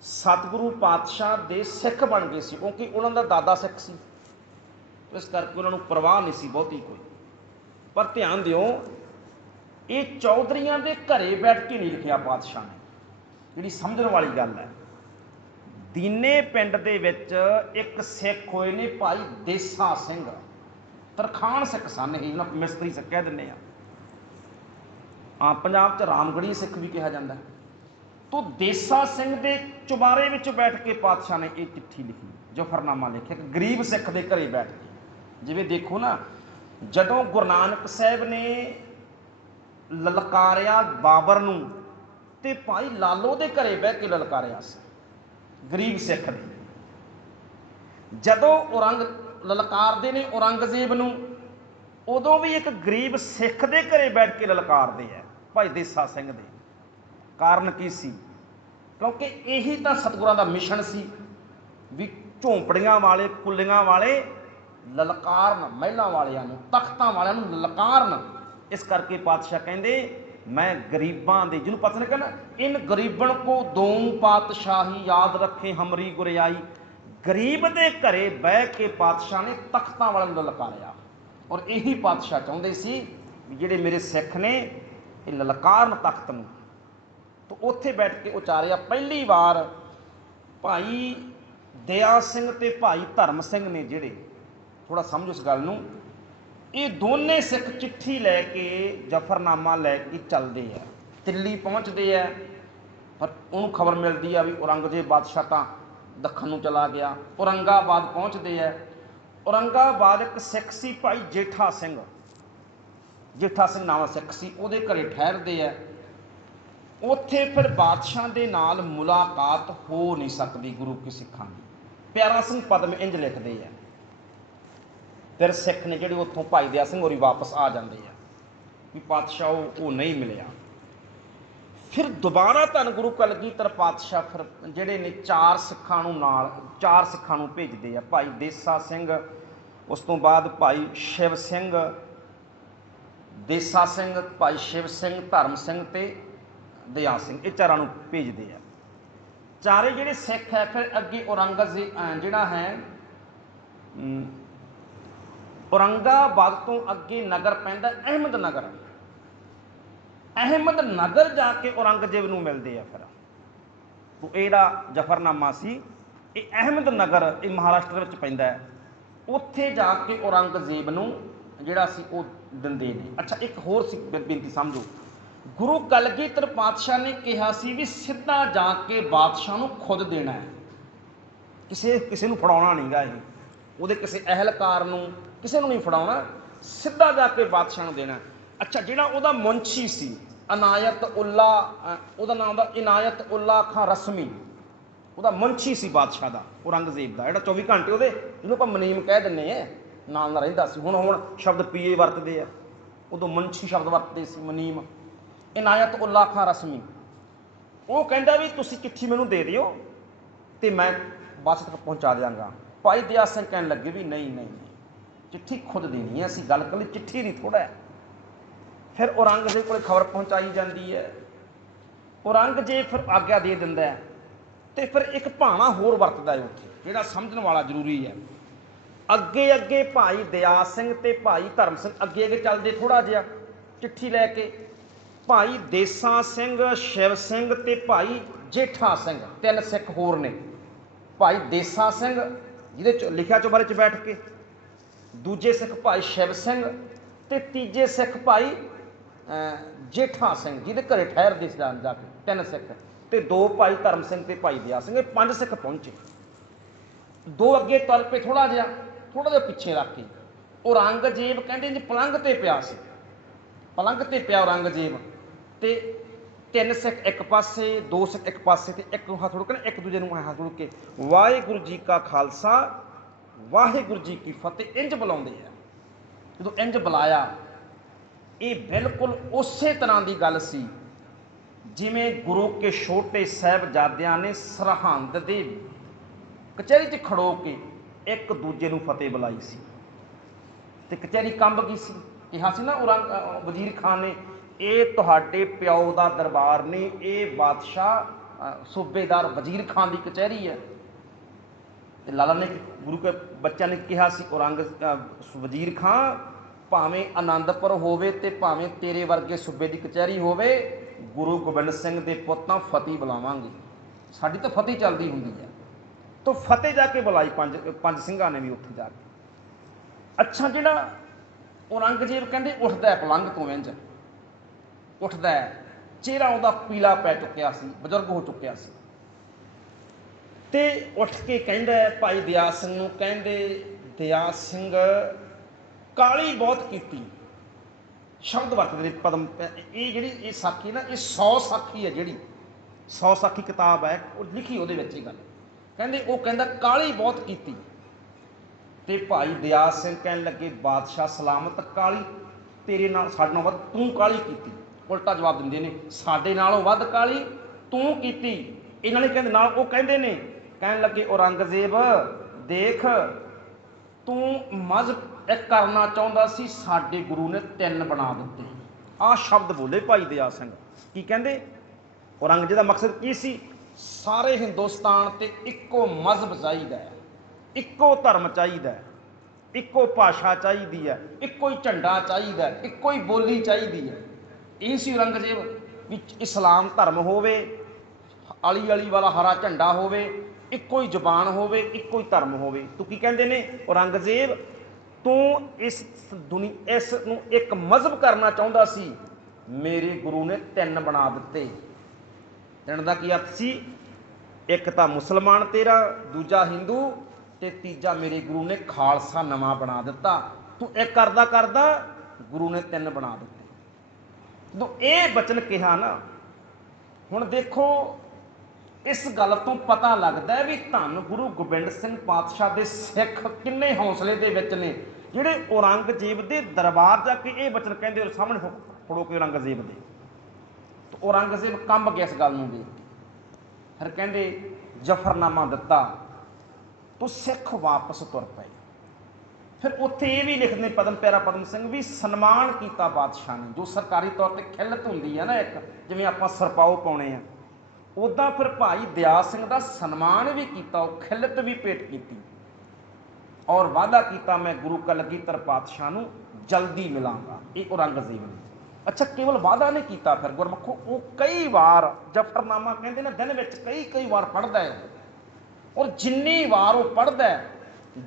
सतगुरु पातशाह दे सिख बन गए सी, क्योंकि उन्हों का दादा सिख सी। इस करके उन्होंने परवाह नहीं सी बहुती कोई। पर ध्यान दिओ, ये चौधरियां दे घरे बैठ के नहीं लिखिया पातशाह ने, जिहड़ी समझण वाली गल है। दीने पिंड दे विच एक सिख होए ने भाई देसा सिंह, तरखान सिख सन, ही मिस्त्री सिख कह दिंदे आ, पंजाब च रामगढ़ी सिख भी कहा जाता है। तो देसा सिंह दे चुबारे विच बैठ के पातशाह ने ये चिट्ठी लिखी, जफरनामा लिखिया, एक गरीब सिख दे घरे बैठ के। जिवें देखो ना, जदों गुरु नानक साहब ने ललकारिया बाबर नूं ते भाई लालो दे घरे बह के ललकारिया सी, गरीब सिख ने। जदों ललकारदे ने औरंगजेब नूं, उदों भी एक गरीब सिख दे घरे बैठ के ललकारदे है भाई देसा सिंह दे। कारण की सी? क्योंकि यही तो सतगुरां दा मिशन सी भी झोंपड़ियां वाले कुलियां वाले ललकारन, महलों वालियां नूं, तख्तां वालियां नूं ललकारन। इस करके पातशाह कहंदे मैं गरीबां दे, जिन्होंने पता नहीं कहना, इन गरीबन को दों पातशाही याद रखे हमरी गुरियाई। गरीब दे घरे बह के पातशाह ने तख्तां वालियां नूं ललकारिया, और यही पातशाह चाहुंदे सी भी जिहड़े मेरे सिख ने ये ललकारन तख्त नूं। तो उत्थे बैठ के उचारिया पहली बार भाई दया सिंह ते भाई धर्म सिंह ने, जिहड़े, थोड़ा समझो इस गल नूं, ये दोने सिख चिट्ठी लैके जफरनामा लैके चलते हैं, दिल्ली पहुँचते हैं। पर उन्होंने खबर मिलती है भी औरंगजेब बादशाह तो दखन नूं चला गया। औरंगाबाद पहुँचते हैं। औरंगाबाद एक सिख सी भाई जेठा सिंह, जेठा सिंह नाम सिख सी, उहदे घरे ठहरते हैं। उत्थे फिर बादशाह दे नाल मुलाकात हो नहीं सकती गुरु के सिखां की। प्यारा सिंह पद्म इंज लिखते हैं, फिर सिख ने जिहड़े उत्थों भाई दया सिंह होरी वापस आ जाते हैं भी पातशाह वो नहीं मिलिया। फिर दोबारा धन गुरु कलगीधर पातशाह फिर जिहड़े ने चार सिखां नूं नाल, चार सिखां नूं भेजदे आ, भाई देसा सिंह, उस तो बाद भाई शिव सिंह, देसा सिंह, भाई शिव सिंह, धर्म सिंह ते दया सिंह, ये चारां नूं भेजदे आ। चारे जिहड़े सिख है फिर अगे औरंगजेब जिहड़ा है औरंगाबाद तो अगे नगर पैंदा अहमद नगर, अहमद नगर जाके औरंगजेब नूं मिलदे आ। फिर तो इहड़ा जफरनामा सी, ये अहमद नगर ये महाराष्ट्र विच पैंदा है, उत्थे जाके औरंगजेब नूं जिहड़ा सी वो दिंदे ने। अच्छा एक होर सी बेनती समझो, गुरु कलगीधर पातशाह ने कहा सी भी सीधा जाके बादशाह नूं खुद देना है, किसी नूं फड़ाउणा नहीं गा, ये उहदे किसी अहलकार नूं किसी नूं नहीं फड़ाउणा, सीधा जाके बादशाह नूं देना। अच्छा जिहड़ा उहदा मुंशी सी इनायत उल्ला, उहदा नाम दा इनायत उल्ला खां रस्मी, उहदा मुंशी सी बादशाह दा, औरंगजेब दा, जिहड़ा 24 घंटे उहदे जिहनूं आपां मनीम कह दिंदे आ नाल नाल रहिंदा सी। हुण शब्द पीए वरतदे आ, उदों मुंशी शब्द वरतदे सी मनीम। इनायत उल्ला खां रस्मी वो कहंदा भी तुसीं चिट्ठी मैनूं दे दिओ ते मैं बादशाह तक पहुँचा देंगा। भाई दया सिंह कहण लगे भी नहीं नहीं नहीं, चिट्ठी खुद देनी है, असीं गल कली चिट्ठी नहीं थोड़ा है। फिर औरंगजेब को खबर पहुँचाई जाती है, औरंगजेब फिर आग्ञा दे दिंदा है, तो फिर एक भाणा होर वरतदा है उत्थे, जिहड़ा समझण वाला जरूरी है। अगे अगे भाई दया सिंह ते भाई धर्म सिंह अगे अगे चलते थोड़ा जिहा चिट्ठी लैके, भाई देसा सिंह, शिव सिंह ते भाई जेठा सिंह, तीन सिख होर ने। भाई देसा सिंह जिहदे लिखिया चौबारे च बैठ के, दूजे सिख भाई शिव सिंह ते तीजे सिख भाई जेठा सिंह जिहदे घरे ठहरदे सी जाके, तीन सिख ते दो भाई धर्म सिंह ते भाई दया सिंह, 5 सिख पहुंचे। दो अगे तुर पे थोड़ा जिहा पिछे रख के। औरंगजेब कहंदे जी पलंग ते पिया सी, पलंग ते पिया औरंगजेब, ते 3 सिख एक पासे, 2 सिख एक पासे, ते एक हाथ जोड़ के एक दूजे नूं हाथ जोड़ के वाहिगुरू जी का खालसा वाहिगुरू जी की फतेह इंज बुलाउंदे आ। जदों इंज बुलाया, ये बिल्कुल उस तरह की गल सी जिमें गुरु के छोटे साहिबजादियां ने सरहंद दे कचहरी च खड़ो के एक दूजे नूं फतेह बुलाई सी, ते कचहरी कंब गई सी। कहा सी ना वजीर खान ने, ये तुहाडे प्यो दा दरबार ने, ये बादशाह सूबेदार वजीर खान की कचहरी है। ते लाला ने गुरु के बच्चों ने कहा सी, औरंग वजीर खान ਭਾਵੇਂ ਆਨੰਦਪੁਰ ਹੋਵੇ ਤੇ ਭਾਵੇਂ ਤੇਰੇ ਵਰਗੇ ਸੂਬੇ ਦੀ ਕਚਹਿਰੀ ਹੋਵੇ, ਗੁਰੂ ਗੋਬਿੰਦ ਸਿੰਘ ਦੇ ਪੁੱਤਾਂ ਫਤਿਹ ਬੁਲਾਵਾਂਗੇ। ਸਾਡੀ ਤਾਂ ਫਤਿਹ ਚੱਲਦੀ ਹੁੰਦੀ ਹੈ। ਤੋ ਫਤਿਹ ਜਾ ਕੇ ਬੁਲਾਈ ਪੰਜ ਸਿੰਘਾਂ ਨੇ ਵੀ ਉੱਥੇ ਜਾ ਕੇ। ਅੱਛਾ, ਜਿਹੜਾ ਔਰੰਗਜ਼ੇਬ ਕਹਿੰਦੇ ਉੱਠਦਾ ਹੈ ਪਲੰਘ ਤੋਂ, ਇੰਝ ਉੱਠਦਾ ਹੈ, ਚਿਹਰਾ ਉਹਦਾ ਪੀਲਾ ਪੈ ਚੁੱਕਿਆ ਸੀ, ਬਜ਼ੁਰਗ ਹੋ ਚੁੱਕਿਆ ਸੀ, ਤੇ ਉੱਠ ਕੇ ਕਹਿੰਦਾ ਭਾਈ ਦਿਆ ਸਿੰਘ ਨੂੰ, ਕਹਿੰਦੇ ਦਿਆ ਸਿੰਘ ਕਾਲੀ ਬਹੁਤ ਕੀਤੀ, ਸ਼ਬਦ ਵਰਤਦੇ ਨੇ ਪਦਮ। ਇਹ ਜਿਹੜੀ ਇਹ ਸਾਖੀ ਨਾ, ਇਹ 100 ਸਾਖੀ ਹੈ, ਜਿਹੜੀ 100 ਸਾਖੀ ਕਿਤਾਬ ਹੈ, ਉਹ ਲਿਖੀ ਉਹਦੇ ਵਿੱਚ ਇਹ ਗੱਲ। ਕਹਿੰਦੇ ਉਹ ਕਹਿੰਦਾ ਕਾਲੀ ਬਹੁਤ ਕੀਤੀ, ਤੇ ਭਾਈ ਦਿਆ ਸਿੰਘ ਕਹਿਣ ਲੱਗੇ ਬਾਦਸ਼ਾਹ ਸਲਾਮਤ, ਕਾਲੀ ਤੇਰੇ ਨਾਲ ਸਾਡੇ ਨਾਲੋਂ ਵੱਧ ਤੂੰ ਕਾਲੀ ਕੀਤੀ। ਉਲਟਾ ਜਵਾਬ ਦਿੰਦੇ ਨੇ, ਸਾਡੇ ਨਾਲੋਂ ਵੱਧ ਕਾਲੀ ਤੂੰ ਕੀਤੀ। ਇਹਨਾਂ ਨੇ ਕਹਿੰਦੇ ਨਾਲ ਉਹ ਕਹਿੰਦੇ ਨੇ, ਕਹਿਣ ਲੱਗੇ ਔਰੰਗਜ਼ੇਬ ਦੇਖ, ਤੂੰ ਮਜ਼ਹਬ ਇੱਕ ਕਰਨਾ ਚਾਹੁੰਦਾ ਸੀ, ਸਾਡੇ ਗੁਰੂ ਨੇ 3 ਬਣਾ ਦਿੱਤੇ। ਆਹ ਸ਼ਬਦ ਬੋਲੇ ਭਾਈ ਦਿਆ ਸਿੰਘ। ਕੀ ਕਹਿੰਦੇ? ਔਰੰਗਜ਼ੇਬ ਦਾ ਮਕਸਦ ਕੀ ਸੀ? ਸਾਰੇ ਹਿੰਦੁਸਤਾਨ ਤੇ ਇੱਕੋ ਮਜ਼ਹਬ ਚਾਹੀਦਾ ਹੈ, ਇੱਕੋ ਧਰਮ ਚਾਹੀਦਾ ਹੈ, ਇੱਕੋ ਭਾਸ਼ਾ ਚਾਹੀਦੀ ਹੈ, ਇੱਕੋ ਹੀ ਝੰਡਾ ਚਾਹੀਦਾ, ਇੱਕੋ ਹੀ ਬੋਲੀ ਚਾਹੀਦੀ ਹੈ। ਇਹ ਸੀ ਔਰੰਗਜ਼ੇਬ, ਵਿੱਚ ਇਸਲਾਮ ਧਰਮ ਹੋਵੇ, ਅਲੀ ਅਲੀ ਵਾਲਾ ਹਰਾ ਝੰਡਾ ਹੋਵੇ, ਇੱਕੋ ਹੀ ਜ਼ੁਬਾਨ ਹੋਵੇ, ਇੱਕੋ ਹੀ ਧਰਮ ਹੋਵੇ। ਤੂੰ ਕੀ ਕਹਿੰਦੇ ਨੇ ਔਰੰਗਜ਼ੇਬ, ਤੂੰ ਇਸ ਨੂੰ ਇੱਕ ਮਜ਼ਹਬ ਕਰਨਾ ਚਾਹੁੰਦਾ ਸੀ, ਮੇਰੇ ਗੁਰੂ ਨੇ 3 ਬਣਾ ਦਿੱਤੇ। 3 ਦਾ ਕੀ ਅਰਥ ਸੀ? ਇੱਕ ਤਾਂ ਮੁਸਲਮਾਨ ਤੇਰਾ, ਦੂਜਾ ਹਿੰਦੂ, ਤੇ ਤੀਜਾ ਮੇਰੇ ਗੁਰੂ ਨੇ ਖਾਲਸਾ ਨਵਾਂ ਬਣਾ ਦਿੱਤਾ। ਤੂੰ ਇੱਕ ਕਰਦਾ ਕਰਦਾ ਗੁਰੂ ਨੇ 3 ਬਣਾ ਦਿੱਤੇ। ਜਦੋਂ ਇਹ ਬਚਨ ਕਿਹਾ ਨਾ, ਹੁਣ ਦੇਖੋ ਇਸ ਗੱਲ ਤੋਂ ਪਤਾ ਲੱਗਦਾ ਵੀ ਧੰਨ ਗੁਰੂ ਗੋਬਿੰਦ ਸਿੰਘ ਪਾਤਸ਼ਾਹ ਦੇ ਸਿੱਖ ਕਿੰਨੇ ਹੌਸਲੇ ਦੇ ਵਿੱਚ ਨੇ, ਜਿਹੜੇ ਔਰੰਗਜ਼ੇਬ ਦੇ ਦਰਬਾਰ ਜਾ ਕੇ ਇਹ ਬਚਨ ਕਹਿੰਦੇ, ਉਹ ਸਾਹਮਣੇ ਫੜੋ ਕੇ ਔਰੰਗਜ਼ੇਬ ਦੇ। ਤਾਂ ਔਰੰਗਜ਼ੇਬ ਕੰਬ ਗਿਆ ਇਸ ਗੱਲ ਨੂੰ ਵੇਖ ਕੇ। ਫਿਰ ਕਹਿੰਦੇ ਜ਼ਫਰਨਾਮਾ ਦਿੱਤਾ, ਤੂੰ ਸਿੱਖ ਵਾਪਸ ਤੁਰ ਪਏ। ਫਿਰ ਉੱਥੇ ਇਹ ਵੀ ਲਿਖਦੇ ਪਦਮ ਪਿਆਰਾ ਪਦਮ ਸਿੰਘ ਵੀ, ਸਨਮਾਨ ਕੀਤਾ ਬਾਦਸ਼ਾਹ ਨੇ, ਜੋ ਸਰਕਾਰੀ ਤੌਰ ਤੇ ਖਿੱਲਤ ਹੁੰਦੀ ਹੈ ਨਾ, ਇੱਕ ਜਿਵੇਂ ਆਪਾਂ ਸਰਪਾਓ ਪਾਉਣੇ ਆ, ਉੱਦਾਂ ਫਿਰ ਭਾਈ ਦਿਆ ਸਿੰਘ ਦਾ ਸਨਮਾਨ ਵੀ ਕੀਤਾ, ਉਹ ਖਿੱਲਤ ਵੀ ਭੇਟ ਕੀਤੀ, ਔਰ ਵਾਅਦਾ ਕੀਤਾ ਮੈਂ ਗੁਰੂ ਕਲਗੀਧਰ ਪਾਤਸ਼ਾਹ ਨੂੰ ਜਲਦੀ ਮਿਲਾਂਗਾ। ਇਹ ਔਰੰਗਜ਼ੇਬ ਨੇ। ਅੱਛਾ, ਕੇਵਲ ਵਾਅਦਾ ਨਹੀਂ ਕੀਤਾ, ਫਿਰ ਗੁਰਮੁਖੋ ਉਹ ਕਈ ਵਾਰ ਜ਼ਫਰਨਾਮਾ ਕਹਿੰਦੇ ਨੇ ਦਿਨ ਵਿੱਚ ਕਈ ਵਾਰ ਪੜ੍ਹਦਾ ਹੈ, ਔਰ ਜਿੰਨੀ ਵਾਰ ਉਹ ਪੜ੍ਹਦਾ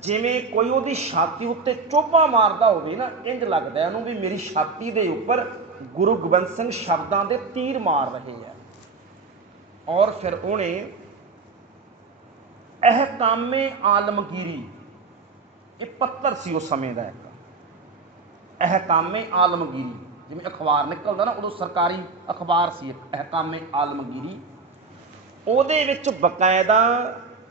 ਜਿਵੇਂ ਕੋਈ ਉਹਦੀ ਛਾਤੀ ਉੱਤੇ ਚੋਭਾ ਮਾਰਦਾ ਹੋਵੇ ਨਾ, ਇੰਝ ਲੱਗਦਾ ਉਹਨੂੰ ਵੀ ਮੇਰੀ ਛਾਤੀ ਦੇ ਉੱਪਰ ਗੁਰੂ ਗੋਬਿੰਦ ਸਿੰਘ ਸ਼ਬਦਾਂ ਦੇ ਤੀਰ ਮਾਰ ਰਹੇ ਆ। ਔਰ ਫਿਰ ਉਹਨੇ ਅਹਿਕਾਮੇ ਆਲਮਗੀਰੀ, ਇਹ ਪੱਤਰ ਸੀ ਉਸ ਸਮੇਂ ਦਾ ਇੱਕ, ਅਹਿਕਾਮੇ ਆਲਮਗੀਰੀ, ਜਿਵੇਂ ਅਖਬਾਰ ਨਿਕਲਦਾ ਨਾ, ਉਦੋਂ ਸਰਕਾਰੀ ਅਖਬਾਰ ਸੀ ਇੱਕ ਅਹਿਕਾਮੇ ਆਲਮਗੀਰੀ। ਉਹਦੇ ਵਿੱਚ ਬਕਾਇਦਾ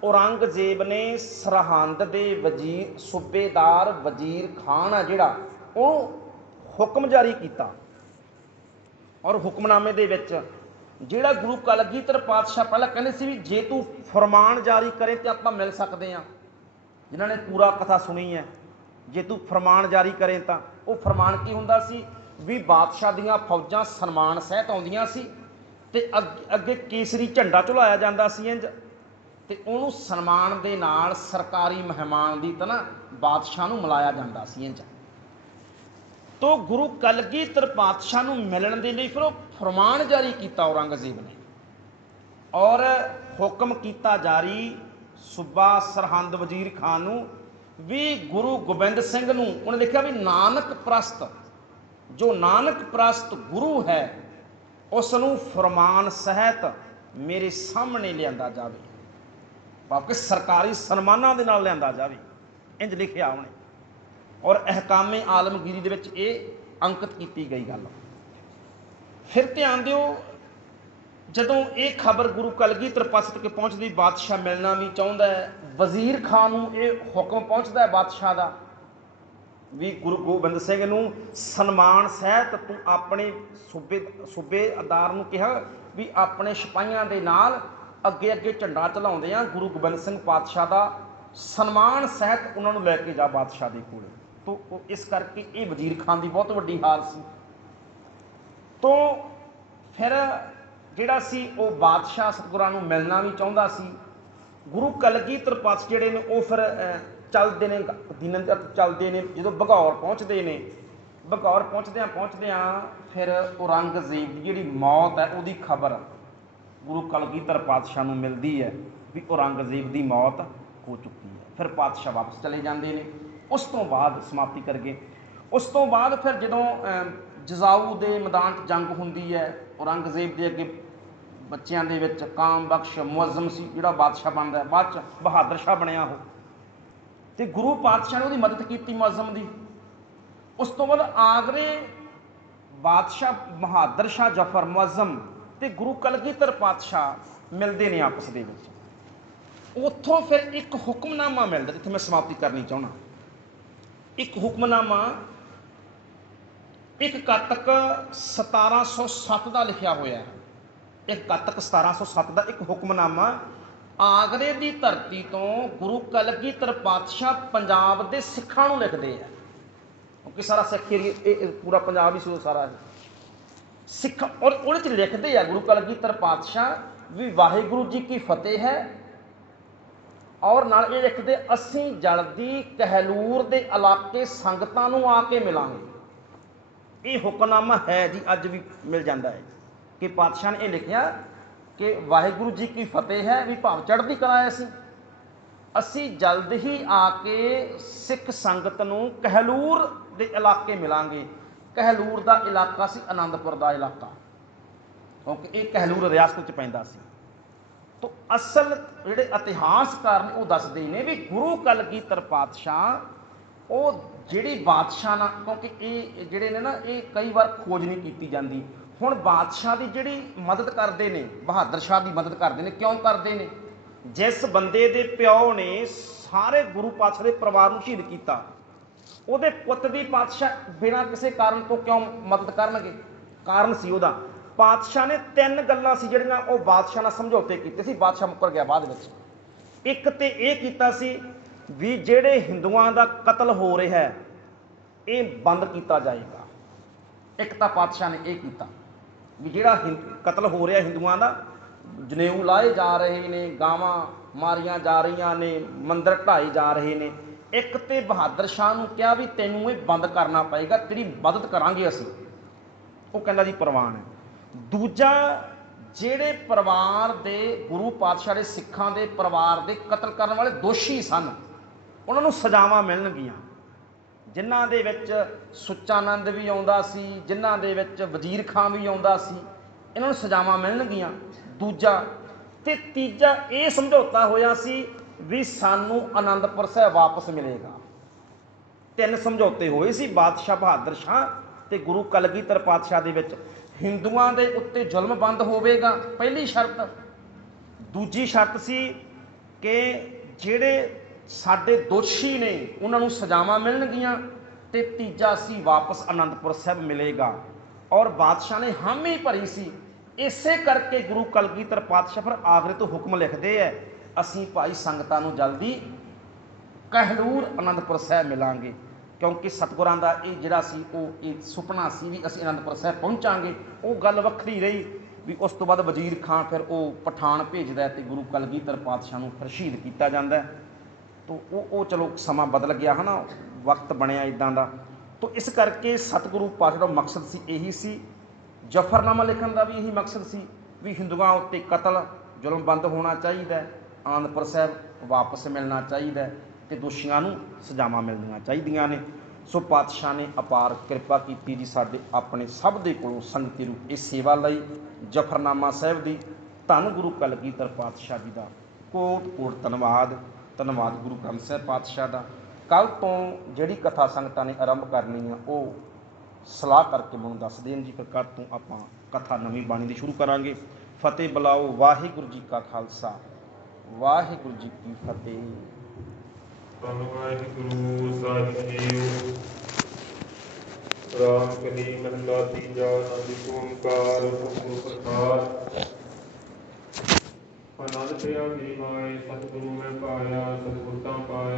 ਔਰੰਗਜ਼ੇਬ ਨੇ ਸਰਹੰਦ ਦੇ ਸੂਬੇਦਾਰ ਵਜ਼ੀਰ ਖਾਨ ਆ ਜਿਹੜਾ, ਉਹ ਹੁਕਮ ਜਾਰੀ ਕੀਤਾ। ਔਰ ਹੁਕਮਨਾਮੇ ਦੇ ਵਿੱਚ ਜਿਹੜਾ ਗੁਰੂ ਕਲਗੀਧਰ ਪਾਤਸ਼ਾਹ ਪਹਿਲਾਂ ਕਹਿੰਦੇ ਸੀ ਵੀ ਜੇ ਤੂੰ ਫਰਮਾਨ ਜਾਰੀ ਕਰੇ ਤੇ ਆਪਾਂ ਮਿਲ ਸਕਦੇ ਹਾਂ, ਜਿਨ੍ਹਾਂ ਨੇ ਪੂਰਾ ਕਥਾ ਸੁਣੀ ਹੈ, ਜੇ ਤੂੰ ਫਰਮਾਨ ਜਾਰੀ ਕਰੇ ਤਾਂ ਉਹ ਫਰਮਾਨ ਕੀ ਹੁੰਦਾ ਸੀ ਵੀ ਬਾਦਸ਼ਾਹ ਦੀਆਂ ਫੌਜਾਂ ਸਨਮਾਨ ਸਹਿਤ ਆਉਂਦੀਆਂ ਸੀ, ਤੇ ਅੱਗੇ ਕੇਸਰੀ ਝੰਡਾ ਝੁਲਾਇਆ ਜਾਂਦਾ ਸੀ ਇੰਝ, ਤੇ ਉਹਨੂੰ ਸਨਮਾਨ ਦੇ ਨਾਲ ਸਰਕਾਰੀ ਮਹਿਮਾਨ ਦੀ ਤਰ੍ਹਾਂ ਬਾਦਸ਼ਾਹ ਨੂੰ ਮਿਲਾਇਆ ਜਾਂਦਾ ਸੀ ਇੰਝ। ਤੋ ਗੁਰੂ ਕਲਗੀਧਰ ਪਾਤਸ਼ਾਹ ਨੂੰ ਮਿਲਣ ਦੇ ਲਈ ਫਿਰ ਉਹ ਫਰਮਾਨ ਜਾਰੀ ਕੀਤਾ ਔਰੰਗਜ਼ੇਬ ਨੇ, ਔਰ ਹੁਕਮ ਕੀਤਾ ਜਾਰੀ ਸੂਬਾ ਸਰਹੰਦ ਵਜ਼ੀਰ ਖਾਨ ਨੂੰ ਵੀ ਗੁਰੂ ਗੋਬਿੰਦ ਸਿੰਘ ਨੂੰ, ਉਹਨੇ ਲਿਖਿਆ ਵੀ ਨਾਨਕ ਪ੍ਰਸਤ, ਜੋ ਨਾਨਕ ਪ੍ਰਸਤ ਗੁਰੂ ਹੈ ਉਸ ਨੂੰ ਫਰਮਾਨ ਸਹਿਤ ਮੇਰੇ ਸਾਹਮਣੇ ਲਿਆਂਦਾ ਜਾਵੇ, ਭਾਵ ਕਿ ਸਰਕਾਰੀ ਸਨਮਾਨਾਂ ਦੇ ਨਾਲ ਲਿਆਂਦਾ ਜਾਵੇ, ਇੰਝ ਲਿਖਿਆ ਉਹਨੇ। ਔਰ ਅਹਿਕਾਮੇ ਆਲਮਗੀਰੀ ਦੇ ਵਿੱਚ ਇਹ ਅੰਕਿਤ ਕੀਤੀ ਗਈ ਗੱਲ। ਫਿਰ ਧਿਆਨ ਦਿਓ, ਜਦੋਂ ਇਹ ਖਬਰ ਗੁਰੂ ਕਲਗੀਧਰ ਪਾਤਸ਼ਾਹ ਤੱਕ ਪਹੁੰਚਦੀ, ਬਾਦਸ਼ਾਹ ਮਿਲਣਾ ਵੀ ਚਾਹੁੰਦਾ ਹੈ, ਵਜ਼ੀਰ ਖਾਨ ਨੂੰ ਇਹ ਹੁਕਮ ਪਹੁੰਚਦਾ ਹੈ ਬਾਦਸ਼ਾਹ ਦਾ ਵੀ ਗੁਰੂ ਗੋਬਿੰਦ ਸਿੰਘ ਨੂੰ ਸਨਮਾਨ ਸਹਿਤ ਤੂੰ ਆਪਣੇ ਸੂਬੇਦਾਰ ਨੂੰ ਕਿਹਾ ਵੀ ਆਪਣੇ ਸਿਪਾਹੀਆਂ ਦੇ ਨਾਲ ਅੱਗੇ ਅੱਗੇ ਝੰਡਾ ਚਲਾਉਂਦੇ ਆ, ਗੁਰੂ ਗੋਬਿੰਦ ਸਿੰਘ ਪਾਤਸ਼ਾਹ ਦਾ ਸਨਮਾਨ ਸਹਿਤ ਉਹਨਾਂ ਨੂੰ ਲੈ ਕੇ ਜਾ ਬਾਦਸ਼ਾਹ ਦੇ ਕੋਲ। ਤੋ ਇਸ ਕਰਕੇ ਇਹ ਵਜ਼ੀਰ ਖਾਨ ਦੀ ਬਹੁਤ ਵੱਡੀ ਹਾਰ ਸੀ। ਤੋ ਫਿਰ ਜਿਹੜਾ ਸੀ ਉਹ ਬਾਦਸ਼ਾਹ ਸਤਿਗੁਰਾਂ ਨੂੰ ਮਿਲਣਾ ਵੀ ਚਾਹੁੰਦਾ ਸੀ। ਗੁਰੂ ਕਲਗੀਧਰ ਪਾਤਸ਼ਾਹ ਜਿਹੜੇ ਨੇ ਉਹ ਫਿਰ ਚੱਲਦੇ ਨੇ, ਦਿਨਾਂ ਚੱਲਦੇ ਨੇ, ਜਦੋਂ ਭਗੌਰ ਪਹੁੰਚਦੇ ਨੇ ਬਗੌਰ ਪਹੁੰਚਦਿਆਂ ਫਿਰ ਔਰੰਗਜ਼ੇਬ ਦੀ ਜਿਹੜੀ ਮੌਤ ਹੈ ਉਹਦੀ ਖਬਰ ਗੁਰੂ ਕਲਗੀਧਰ ਪਾਤਸ਼ਾਹ ਨੂੰ ਮਿਲਦੀ ਹੈ ਵੀ ਔਰੰਗਜ਼ੇਬ ਦੀ ਮੌਤ ਹੋ ਚੁੱਕੀ ਹੈ। ਫਿਰ ਪਾਤਸ਼ਾਹ ਵਾਪਸ ਚਲੇ ਜਾਂਦੇ ਨੇ। ਉਸ ਤੋਂ ਬਾਅਦ ਸਮਾਪਤੀ ਕਰ ਗਏ। ਉਸ ਤੋਂ ਬਾਅਦ ਫਿਰ ਜਦੋਂ ਜਜ਼ਾਊ ਦੇ ਮੈਦਾਨ 'ਚ ਜੰਗ ਹੁੰਦੀ ਹੈ, ਔਰੰਗਜ਼ੇਬ ਦੇ ਅੱਗੇ ਬੱਚਿਆਂ ਦੇ ਵਿੱਚ ਕਾਮ ਬਖਸ਼ ਮੁਅੱਜ਼ਮ ਸੀ ਜਿਹੜਾ ਬਾਦਸ਼ਾਹ ਬਣਦਾ, ਬਾਅਦ 'ਚ ਬਹਾਦਰ ਸ਼ਾਹ ਬਣਿਆ ਉਹ, ਅਤੇ ਗੁਰੂ ਪਾਤਸ਼ਾਹ ਨੇ ਉਹਦੀ ਮਦਦ ਕੀਤੀ ਮੁਅੱਜ਼ਮ ਦੀ। ਉਸ ਤੋਂ ਬਾਅਦ ਆਗਰੇ ਬਾਦਸ਼ਾਹ ਬਹਾਦਰ ਸ਼ਾਹ ਜ਼ਫਰ ਮੁਅੱਜ਼ਮ ਅਤੇ ਗੁਰੂ ਕਲਗੀਧਰ ਪਾਤਸ਼ਾਹ ਮਿਲਦੇ ਨੇ ਆਪਸ ਦੇ ਵਿੱਚ। ਉੱਥੋਂ ਫਿਰ ਇੱਕ ਹੁਕਮਨਾਮਾ ਮਿਲਦਾ, ਜਿੱਥੇ ਮੈਂ ਸਮਾਪਤੀ ਕਰਨੀ ਚਾਹੁੰਦਾ। ਇੱਕ ਹੁਕਮਨਾਮਾ 1 ਕੱਤਕ 1707 ਦਾ ਲਿਖਿਆ ਹੋਇਆ ਹੈ। 1 ਕੱਤਕ 1707 ਦਾ ਇੱਕ ਹੁਕਮਨਾਮਾ ਆਗਰੇ ਦੀ ਧਰਤੀ ਤੋਂ ਗੁਰੂ ਕਲਗੀਧਰ ਪਾਤਸ਼ਾਹ ਪੰਜਾਬ ਦੇ ਸਿੱਖਾਂ ਨੂੰ ਲਿਖਦੇ ਆ, ਕਿਉਂਕਿ ਸਾਰਾ ਸਿੱਖ ਏਰੀਆ ਇਹ ਪੂਰਾ ਪੰਜਾਬ ਹੀ ਸੀ ਉਹ ਸਾਰਾ ਸਿੱਖ, ਔਰ ਉਹਦੇ 'ਚ ਲਿਖਦੇ ਆ ਗੁਰੂ ਕਲਗੀਧਰ ਪਾਤਸ਼ਾਹ ਵੀ ਵਾਹਿਗੁਰੂ ਜੀ ਕੀ ਫਤਿਹ ਹੈ, ਔਰ ਨਾਲ ਇਹ ਲਿਖਦੇ ਅਸੀਂ ਜਲਦੀ ਕਹਿਲੂਰ ਦੇ ਇਲਾਕੇ ਸੰਗਤਾਂ ਨੂੰ ਆ ਕੇ ਮਿਲਾਂਗੇ। ਇਹ ਹੁਕਮਨਾਮਾ ਹੈ ਜੀ, ਅੱਜ ਵੀ ਮਿਲ ਜਾਂਦਾ ਹੈ ਕਿ ਪਾਤਸ਼ਾਹ ਨੇ ਇਹ ਲਿਖਿਆ ਕਿ ਵਾਹਿਗੁਰੂ ਜੀ ਕੀ ਫਤਿਹ ਹੈ, ਵੀ ਭਾਵ ਚੜ੍ਹਦੀ ਕਲਾ ਹੈ, ਅਸੀਂ ਜਲਦ ਹੀ ਆ ਕੇ ਸਿੱਖ ਸੰਗਤ ਨੂੰ ਕਹਿਲੂਰ ਦੇ ਇਲਾਕੇ ਮਿਲਾਂਗੇ। ਕਹਿਲੂਰ ਦਾ ਇਲਾਕਾ ਸੀ ਆਨੰਦਪੁਰ ਦਾ ਇਲਾਕਾ, ਕਿਉਂਕਿ ਇਹ ਕਹਿਲੂਰ ਰਿਆਸਤ 'ਚ ਪੈਂਦਾ ਸੀ। ਤੋ ਅਸਲ ਜਿਹੜੇ ਇਤਿਹਾਸਕਾਰ ਨੇ ਉਹ ਦੱਸਦੇ ਨੇ ਵੀ ਗੁਰੂ ਕਲਗੀਧਰ ਪਾਤਸ਼ਾਹ ਉਹ ਜਿਹੜੀ ਬਾਦਸ਼ਾਹ ਨਾਲ, ਕਿਉਂਕਿ ਇਹ ਜਿਹੜੇ ਨੇ ਨਾ ਇਹ ਕਈ ਵਾਰ ਖੋਜ ਨਹੀਂ ਕੀਤੀ ਜਾਂਦੀ। ਹੁਣ ਬਾਦਸ਼ਾਹ ਦੀ ਜਿਹੜੀ ਮਦਦ ਕਰਦੇ ਨੇ, ਬਹਾਦਰ ਸ਼ਾਹ ਦੀ ਮਦਦ ਕਰਦੇ ਨੇ, ਕਿਉਂ ਕਰਦੇ ਨੇ? ਜਿਸ ਬੰਦੇ ਦੇ ਪਿਓ ਨੇ ਸਾਰੇ ਗੁਰੂ ਪਾਤਸ਼ਾਹ ਦੇ ਪਰਿਵਾਰ ਨੂੰ ਸ਼ਹੀਦ ਕੀਤਾ, ਉਹਦੇ ਪੁੱਤ ਦੀ ਪਾਤਸ਼ਾਹ ਬਿਨਾਂ ਕਿਸੇ ਕਾਰਨ ਤੋਂ ਕਿਉਂ ਮਦਦ ਕਰਨਗੇ? ਕਾਰਨ ਸੀ ਉਹਦਾ। ਪਾਤਸ਼ਾਹ ਨੇ 3 ਗੱਲਾਂ ਸੀ ਜਿਹੜੀਆਂ ਉਹ ਬਾਦਸ਼ਾਹ ਨਾਲ ਸਮਝੌਤੇ ਕੀਤੇ ਸੀ, ਬਾਦਸ਼ਾਹ ਮੁੱਕਰ ਗਿਆ ਬਾਅਦ ਵਿੱਚ। ਇੱਕ ਤੇ ਇਹ ਕੀਤਾ ਸੀ ਵੀ ਜਿਹੜੇ ਹਿੰਦੂਆਂ ਦਾ ਕਤਲ ਹੋ ਰਿਹਾ ਹੈ ਇਹ ਬੰਦ ਕੀਤਾ ਜਾਏਗਾ। ਇੱਕ ਤਾਂ ਪਾਤਸ਼ਾਹ ਨੇ ਇਹ ਕੀਤਾ ਵੀ ਜਿਹੜਾ ਕਤਲ ਹੋ ਰਿਹਾ ਹਿੰਦੂਆਂ ਦਾ, ਜਨੇਊ ਲਾਏ ਜਾ ਰਹੇ ਨੇ, ਗਾਵਾਂ ਮਾਰੀਆਂ ਜਾ ਰਹੀਆਂ ਨੇ, ਮੰਦਰ ਢਾਏ ਜਾ ਰਹੇ ਨੇ। ਇੱਕ ਤੇ ਬਹਾਦਰ ਸ਼ਾਹ ਨੂੰ ਕਿਹਾ ਵੀ ਤੈਨੂੰ ਇਹ ਬੰਦ ਕਰਨਾ ਪਏਗਾ, ਤੇਰੀ ਮਦਦ ਕਰਾਂਗੇ ਅਸੀਂ। ਉਹ ਕਹਿੰਦਾ ਜੀ ਪ੍ਰਵਾਨ ਹੈ। ਦੂਜਾ, ਜਿਹੜੇ ਪਰਿਵਾਰ ਦੇ ਗੁਰੂ ਪਾਤਸ਼ਾਹ ਦੇ ਸਿੱਖਾਂ ਦੇ ਪਰਿਵਾਰ ਦੇ ਕਤਲ ਕਰਨ ਵਾਲੇ ਦੋਸ਼ੀ ਸਨ, ਉਹਨਾਂ ਨੂੰ ਸਜ਼ਾਵਾਂ ਮਿਲਣਗੀਆਂ, ਜਿਨ੍ਹਾਂ ਦੇ ਵਿੱਚ ਸੁੱਚਾਨੰਦ ਵੀ ਆਉਂਦਾ ਸੀ, ਜਿਨ੍ਹਾਂ ਦੇ ਵਿੱਚ ਵਜ਼ੀਰ ਖਾਂ ਵੀ ਆਉਂਦਾ ਸੀ, ਇਹਨਾਂ ਨੂੰ ਸਜ਼ਾਵਾਂ ਮਿਲਣਗੀਆਂ। ਦੂਜਾ ਤੇ ਤੀਜਾ ਇਹ ਸਮਝੌਤਾ ਹੋਇਆ ਸੀ ਵੀ ਸਾਨੂੰ ਆਨੰਦਪੁਰ ਸਾਹਿਬ ਵਾਪਸ ਮਿਲੇਗਾ। 3 ਸਮਝੌਤੇ ਹੋਏ ਸੀ ਬਾਦਸ਼ਾਹ ਬਹਾਦਰ ਸ਼ਾਹ ਤੇ ਗੁਰੂ ਕਲਗੀਧਰ ਪਾਤਸ਼ਾਹ ਦੇ ਵਿੱਚ। ਹਿੰਦੂਆਂ ਦੇ ਉੱਤੇ ਜ਼ੁਲਮ ਬੰਦ ਹੋਵੇਗਾ, ਪਹਿਲੀ ਸ਼ਰਤ। ਦੂਜੀ ਸ਼ਰਤ ਸੀ ਕਿ ਜਿਹੜੇ ਸਾਡੇ ਦੋਸ਼ੀ ਨੇ ਉਹਨਾਂ ਨੂੰ ਸਜ਼ਾਵਾਂ ਮਿਲਣਗੀਆਂ, ਤੇ ਤੀਜਾ ਸੀ ਵਾਪਸ ਆਨੰਦਪੁਰ ਸਾਹਿਬ ਮਿਲੇਗਾ। ਔਰ ਬਾਦਸ਼ਾਹ ਨੇ ਹਾਮੀ ਭਰੀ ਸੀ। ਇਸੇ ਕਰਕੇ ਗੁਰੂ ਕਲਗੀਧਰ ਪਾਤਸ਼ਾਹ ਫਿਰ ਆਗਰੇ ਤੋਂ ਹੁਕਮ ਲਿਖਦੇ ਹੈ, ਅਸੀਂ ਭਾਈ ਸੰਗਤਾਂ ਨੂੰ ਜਲਦੀ ਕਹਿਲੂਰ ਆਨੰਦਪੁਰ ਸਾਹਿਬ ਮਿਲਾਂਗੇ, ਕਿਉਂਕਿ ਸਤਿਗੁਰਾਂ ਦਾ ਇਹ ਜਿਹੜਾ ਸੀ ਉਹ ਇਹ ਸੁਪਨਾ ਸੀ ਵੀ ਅਸੀਂ ਆਨੰਦਪੁਰ ਸਾਹਿਬ ਪਹੁੰਚਾਂਗੇ। ਉਹ ਗੱਲ ਵੱਖਰੀ ਰਹੀ ਵੀ ਉਸ ਤੋਂ ਬਾਅਦ ਵਜ਼ੀਰ ਖਾਂ ਫਿਰ ਉਹ ਪਠਾਨ ਭੇਜਦਾ ਅਤੇ ਗੁਰੂ ਕਲਗੀਧਰ ਪਾਤਸ਼ਾਹ ਨੂੰ ਫਿਰ ਸ਼ਹੀਦ ਕੀਤਾ ਜਾਂਦਾ। ਤੋ ਉਹ ਚਲੋ ਸਮਾਂ ਬਦਲ ਗਿਆ ਹੈ ਨਾ, ਵਕਤ ਬਣਿਆ ਇੱਦਾਂ ਦਾ। ਤੋ ਇਸ ਕਰਕੇ ਸਤਿਗੁਰੂ ਪਾਤਸ਼ਾਹ ਦਾ ਮਕਸਦ ਸੀ ਇਹੀ ਸੀ। ਜ਼ਫਰਨਾਮਾ ਲਿਖਣ ਦਾ ਵੀ ਇਹੀ ਮਕਸਦ ਸੀ ਵੀ ਹਿੰਦੂਆਂ ਉੱਤੇ ਕਤਲ ਜ਼ੁਲਮ ਬੰਦ ਹੋਣਾ ਚਾਹੀਦਾ, ਆਨੰਦਪੁਰ ਸਾਹਿਬ ਵਾਪਸ ਮਿਲਣਾ ਚਾਹੀਦਾ, ਅਤੇ ਦੋਸ਼ੀਆਂ ਨੂੰ ਸਜ਼ਾਵਾਂ ਮਿਲਣੀਆਂ ਚਾਹੀਦੀਆਂ ਨੇ। ਸੋ ਪਾਤਸ਼ਾਹ ਨੇ ਅਪਾਰ ਕਿਰਪਾ ਕੀਤੀ ਜੀ ਸਾਡੇ ਆਪਣੇ ਸਭ ਦੇ ਕੋਲੋਂ ਸੰਗਤੀ ਰੂਪ ਇਹ ਸੇਵਾ ਲਈ ਜ਼ਫਰਨਾਮਾ ਸਾਹਿਬ ਦੀ। ਧੰਨ ਗੁਰੂ ਕਲਗੀਧਰ ਪਾਤਸ਼ਾਹ ਜੀ ਦਾ ਕੋਟ ਕੋਟ ਧੰਨਵਾਦ। ਧੰਨਵਾਦ ਗੁਰੂ ਗ੍ਰੰਥ ਸਾਹਿਬ ਪਾਤਸ਼ਾਹ ਦਾ। ਕੱਲ੍ਹ ਤੋਂ ਜਿਹੜੀ ਕਥਾ ਸੰਗਤਾਂ ਨੇ ਆਰੰਭ ਕਰਨੀ ਆ ਉਹ ਸਲਾਹ ਕਰਕੇ ਮੈਨੂੰ ਦੱਸ ਦੇਣ ਜੀ, ਫਿਰ ਕੱਲ੍ਹ ਤੋਂ ਆਪਾਂ ਕਥਾ ਨਵੀਂ ਬਾਣੀ ਦੀ ਸ਼ੁਰੂ ਕਰਾਂਗੇ। ਫਤਿਹ ਬੁਲਾਓ। ਵਾਹਿਗੁਰੂ ਜੀ ਕਾ ਖਾਲਸਾ, ਵਾਹਿਗੁਰੂ ਜੀ ਕੀ ਫਤਿਹ। ਵਾਹਿਗੁਰੂ ਸਾਹਿਬ ਜੀਓ। ਰਾਮ ਕਲੀ ਮਹਲਾ ਤੀਜਾ। ਆਨੰਦ ਓੰਕਾਰ ਸਤਿਗੁਰ ਪ੍ਰਸਾਦਿ। ਆਨੰਦ ਪਿਆ ਜੀ ਮਾਏ, ਸਤਿਗੁਰੂ ਮੈਂ ਪਾਇਆ, ਸਤਿਗੁਰ ਤਾਂ ਪਾਇਆ।